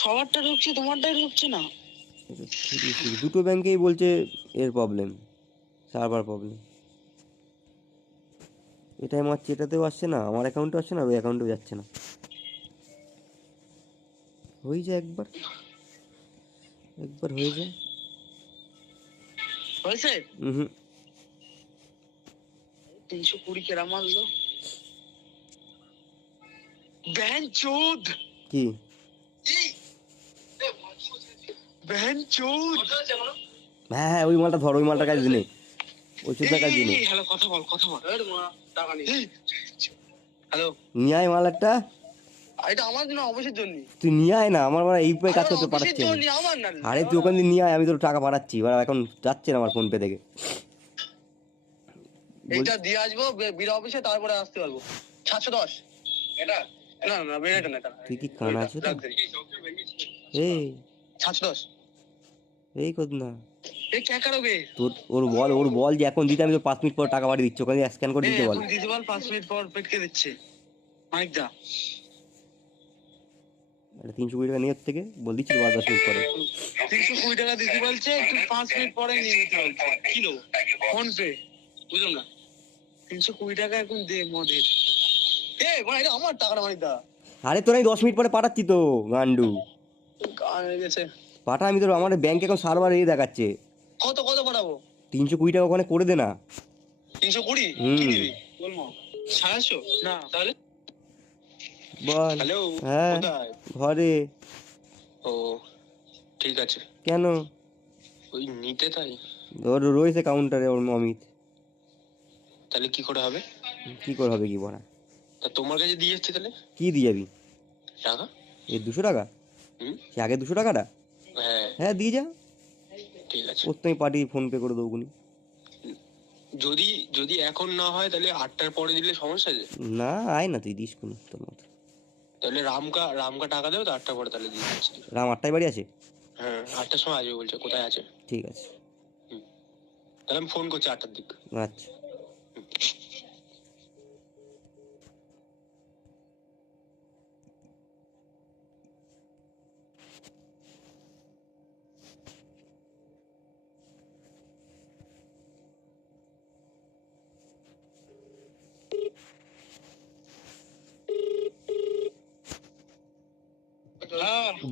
সবারটা ঢুকছে, তোমারটাই ঢুকছে না। দুটো ব্যাংকেই বলছে এর প্রবলেম, সার্ভার প্রবলেম। এটাই মারছে, এটাতেও আসছে না, আমার অ্যাকাউন্টে আসছে না, ওই অ্যাকাউন্টেও যাচ্ছে না। হয়ে যায় একবার, একবার হয়ে যায়। হয়েছে? হুম, 320 কেরা মারলো। बहन चोद কি बहन चोद। হ্যাঁ হ্যাঁ, ওই মালটা ধর, ওই মালটার কাছে দিনে, ওই চোদ্দার কাছে দিনে। হ্যালো, কথা বল কথা বল। টাকা নেই। হ্যালো, নিয়ে আয় মাল একটা। এটা আমার জন্য, অবশ্যই জন্য। তুই নিয়ে আয় না, আমার মানে এই উপায়ে কাজ করতে পারছি না। আমার না। আরে তুই ওখান দিয়ে নিয়ে আয়, আমি তোর টাকা পাঠাচ্ছি, এবার এখন যাচ্ছে না আমার ফোন পে থেকে। এটা দিয়ে আসবো বিরা অফিসে, তারপরে আসতে পারবো। 710 এটা না না এটা না। তুই কি কানা আছে তো? এই 710 এই কর না, এ কে করবে? তোর ওর বল যে এখন দিতে, আমি তো 5 মিনিট পর টাকা পাঠিয়ে দিচ্ছি, ওখানে স্ক্যান করে দিতে বল। এখন দিতে বল, 5 মিনিট পর পেটকে দিচ্ছে। মাইক দা, এটা 320 টাকা নিয়ে থেকে বল দিচ্ছি, 10 মিনিট পরে। 320 টাকা দিতে বলছে, একটু 5 মিনিট পরে নিয়ে নিতে বলছে। কি নেবো? ফোন পে, বুঝলাম না। 320 টাকা এখন দে মদের। মানে এটা আমার টাকাটা, মাইক দা। আরে তোর আমি 10 মিনিট পরে পাঠাচ্ছি তো গান্ডু। কার হয়ে গেছে? পাঠা, আমি তোর আমার ব্যাংকে এখন সার্ভার এই দেখাচ্ছে। কত কত পাঠাবো? 320 টাকা ওখানে করে দে না। 320 কি দিবি? বলমো 700 না তাহলে বল। হ্যালো, হ্যাঁ কোথায়? ঘরে। ও ঠিক আছে। কেন? ওই নিতে তাই। ওর রয়েছে কাউন্টারে ওর অমিত। তাহলে কি করে হবে? কি করে হবে, কি বলা? তা তোমার কাছে দিয়ে যাচ্ছে, তাহলে কি দিয়ে যাবি? টাকা। এই 200 টাকা? সে আগে 200 টাকাটা? হ্যাঁ হ্যাঁ দিয়ে যা, ঠিক আছে। ওর তো আমি পাঠিয়ে ফোন পে করে দেবো। যদি যদি এখন না হয়, তাহলে 8টার পরে দিলে সমস্যা আছে? না আয় না, তুই দিস কোন তোর মতো। তাহলে রামকা টাকা দেবে তো 8টার পরে, তাহলে দিয়ে দিচ্ছি। রাম 8টায় বাড়ি আছে? হ্যাঁ 8টার সময় আসবে বলছে, কোথায় আছে? ঠিক আছে, তাহলে আমি ফোন করছি 8টার দিক। আচ্ছা।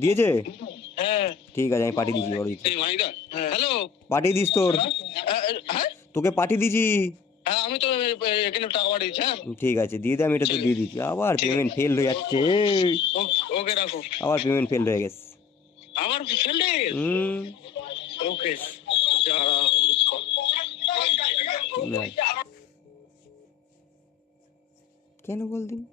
দিয়েছে? হ্যাঁ ঠিক আছে, আমি পাঠিয়ে দিচ্ছি। হ্যালো পাঠিয়ে দিস তোর, হ্যাঁ তোকে পাঠিয়ে দিছি। হ্যাঁ আমি তো এখানে টাকা পাঠিয়েছি। হ্যাঁ ঠিক আছে দিয়ে দে, আমি এটা তো দিয়ে দিচ্ছি। আবার ঠিক পেমেন্ট ফেল হয়ে যাচ্ছে, ওকে রাখো। আবার পেমেন্ট ফেল হয়ে গেছে। আবার ফেললে হুম ওকে নাই। কেন বল দিন।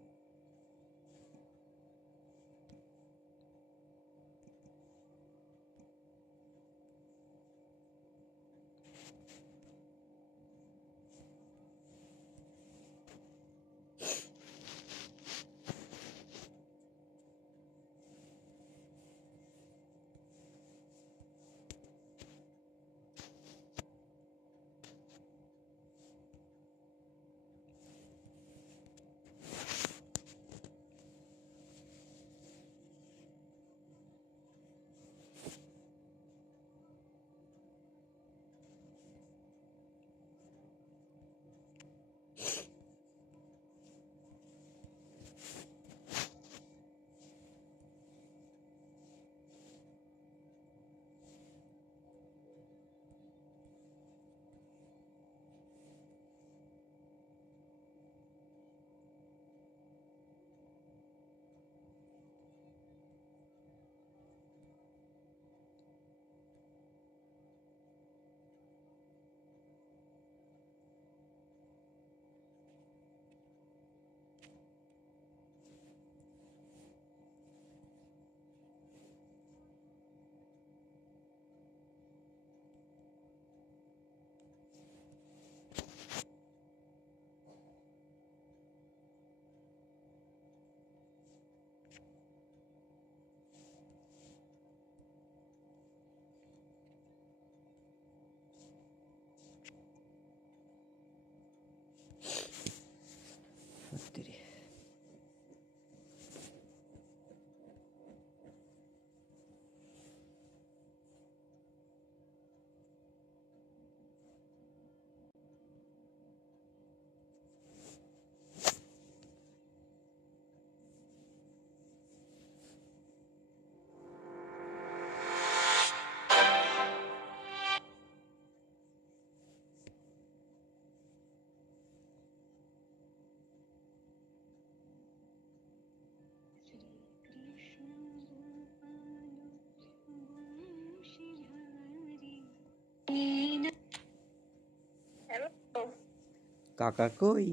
কাকা কই?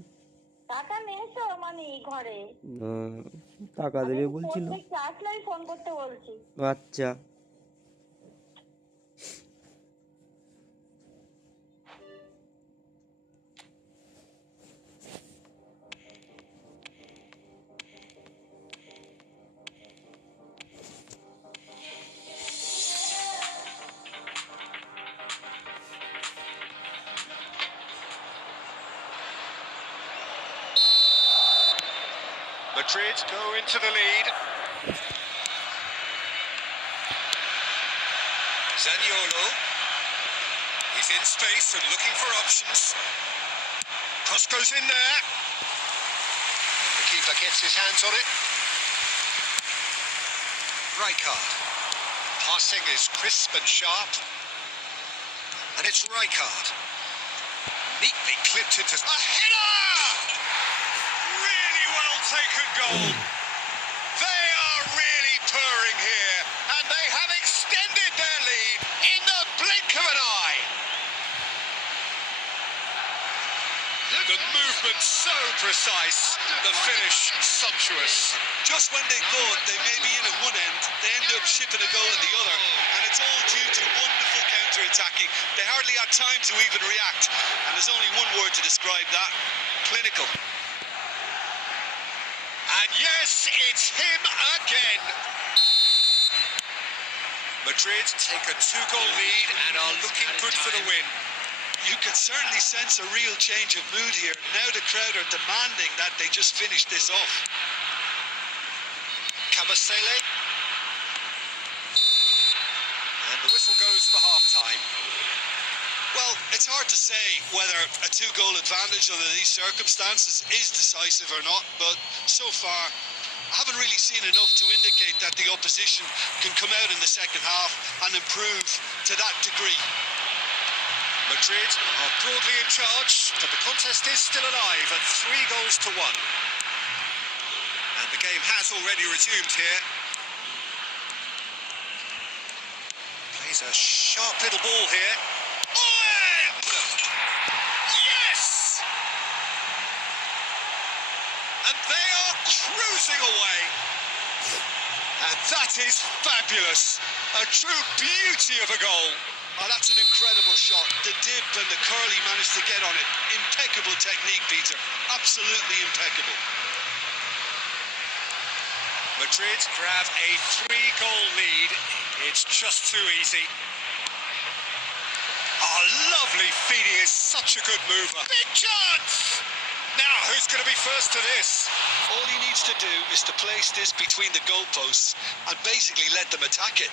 টাকা নেই তো মানে ঘরে। টাকা দেবে বলছিল। আসলেই ফোন করতে বলছি। আচ্ছা Madrid go into the lead. Zaniolo. He's in space and looking for options. Cross goes in there. The keeper gets his hands on it. Rijkaard. Passing is crisp and sharp. And it's Rijkaard. Neatly clipped into... A header! Really well taken goal. They are really purring here. And they have extended their lead in the blink of an eye. The movement so precise, the finish sumptuous. Just when they thought they may be in at one end, they end up shipping a goal at the other, and it's all due to wonderful counter-attacking. They hardly had time to even react, and there's only one word to describe that: clinical. And yes, it's him again. Madrid take a 2-goal lead and are looking good for the win. You can certainly sense a real change of mood here. Now the crowd are demanding that they just finish this off. Kabasele. And the whistle goes for half-time. Well, it's hard to say whether a 2-goal advantage under these circumstances is decisive or not, but so far I haven't really seen enough to indicate that the opposition can come out in the second half and improve to that degree. Madrid are broadly in charge, but the contest is still alive at 3-1. And the game has already resumed here. Plays a sharp little ball here. Oh, and yes! And they are cruising away. And that is fabulous. A true beauty of a goal. Oh, that's an incredible shot. The dip and the curl he managed to get on it. Impeccable technique, Peter. Absolutely impeccable. Madrid grab a 3-goal lead. It's just too easy. Oh, lovely feeding is such a good mover. Big chance! Now, who's going to be first to this? All he needs to do is to place this between the goalposts and basically let them attack it.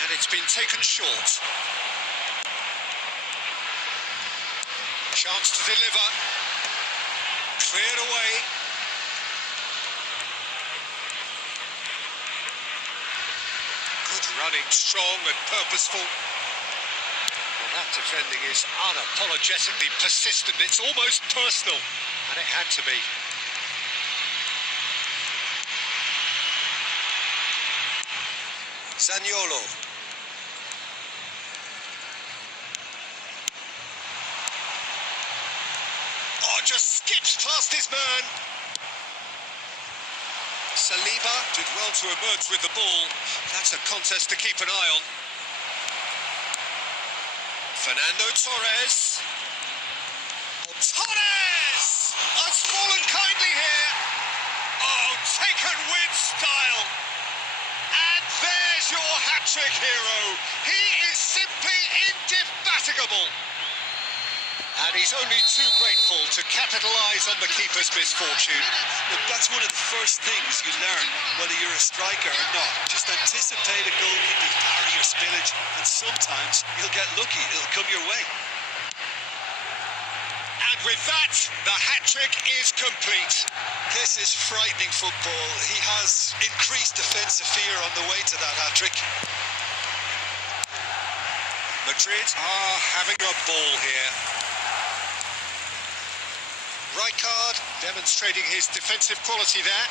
And it's been taken short. Chance to deliver. Cleared away. Good running, strong and purposeful. Well, that defending is unapologetically persistent. It's almost personal. And it had to be. Zaniolo. Oh, just skips past his man. Saliba did well to emerge with the ball. That's a contest to keep an eye on. Fernando Torres. Oh, Torres! Has fallen kindly here. Oh, taken with style. And there's your hat-trick hero. He is simply indefatigable. And he's only too grateful to capitalise on the keeper's misfortune. Look, that's one of the first things you learn, whether you're a striker or not. Just anticipate a goalkeeper's parry or spillage, and sometimes you'll get lucky. It'll come your way. And with that, the hat-trick is complete. This is frightening football. He has increased defensive fear on the way to that hat-trick. Madrid are having a ball here. Rijkaard demonstrating his defensive quality there.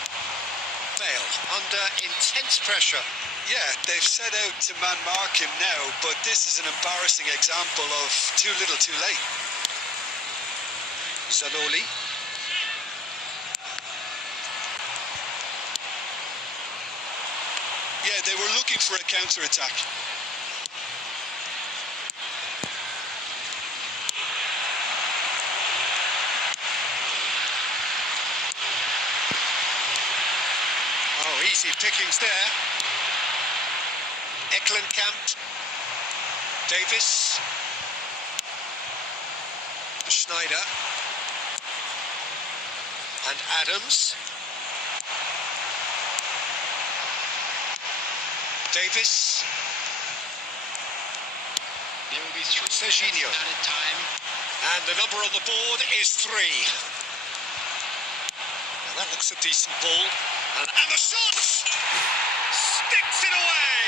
Bale under intense pressure. Yeah, they've set out to man-mark him now, but this is an embarrassing example of too little too late. Zanoli. Yeah, they were looking for a counter-attack. Oh, easy pickings there. Eklenkamp. Davis. Schneider. And Adams. Davis. There will be 3 Serginho. added time. And the number on the board is 3. Now that looks a decent ball. And the shot! Sticks it away!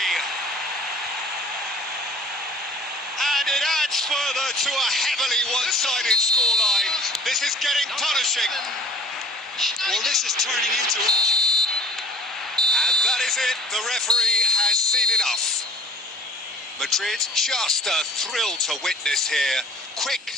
And it adds further to a heavily one-sided scoreline. This is getting punishing. Well, this is turning into... And that is it. The referee has seen enough. Madrid, just a thrill to witness here. Quick,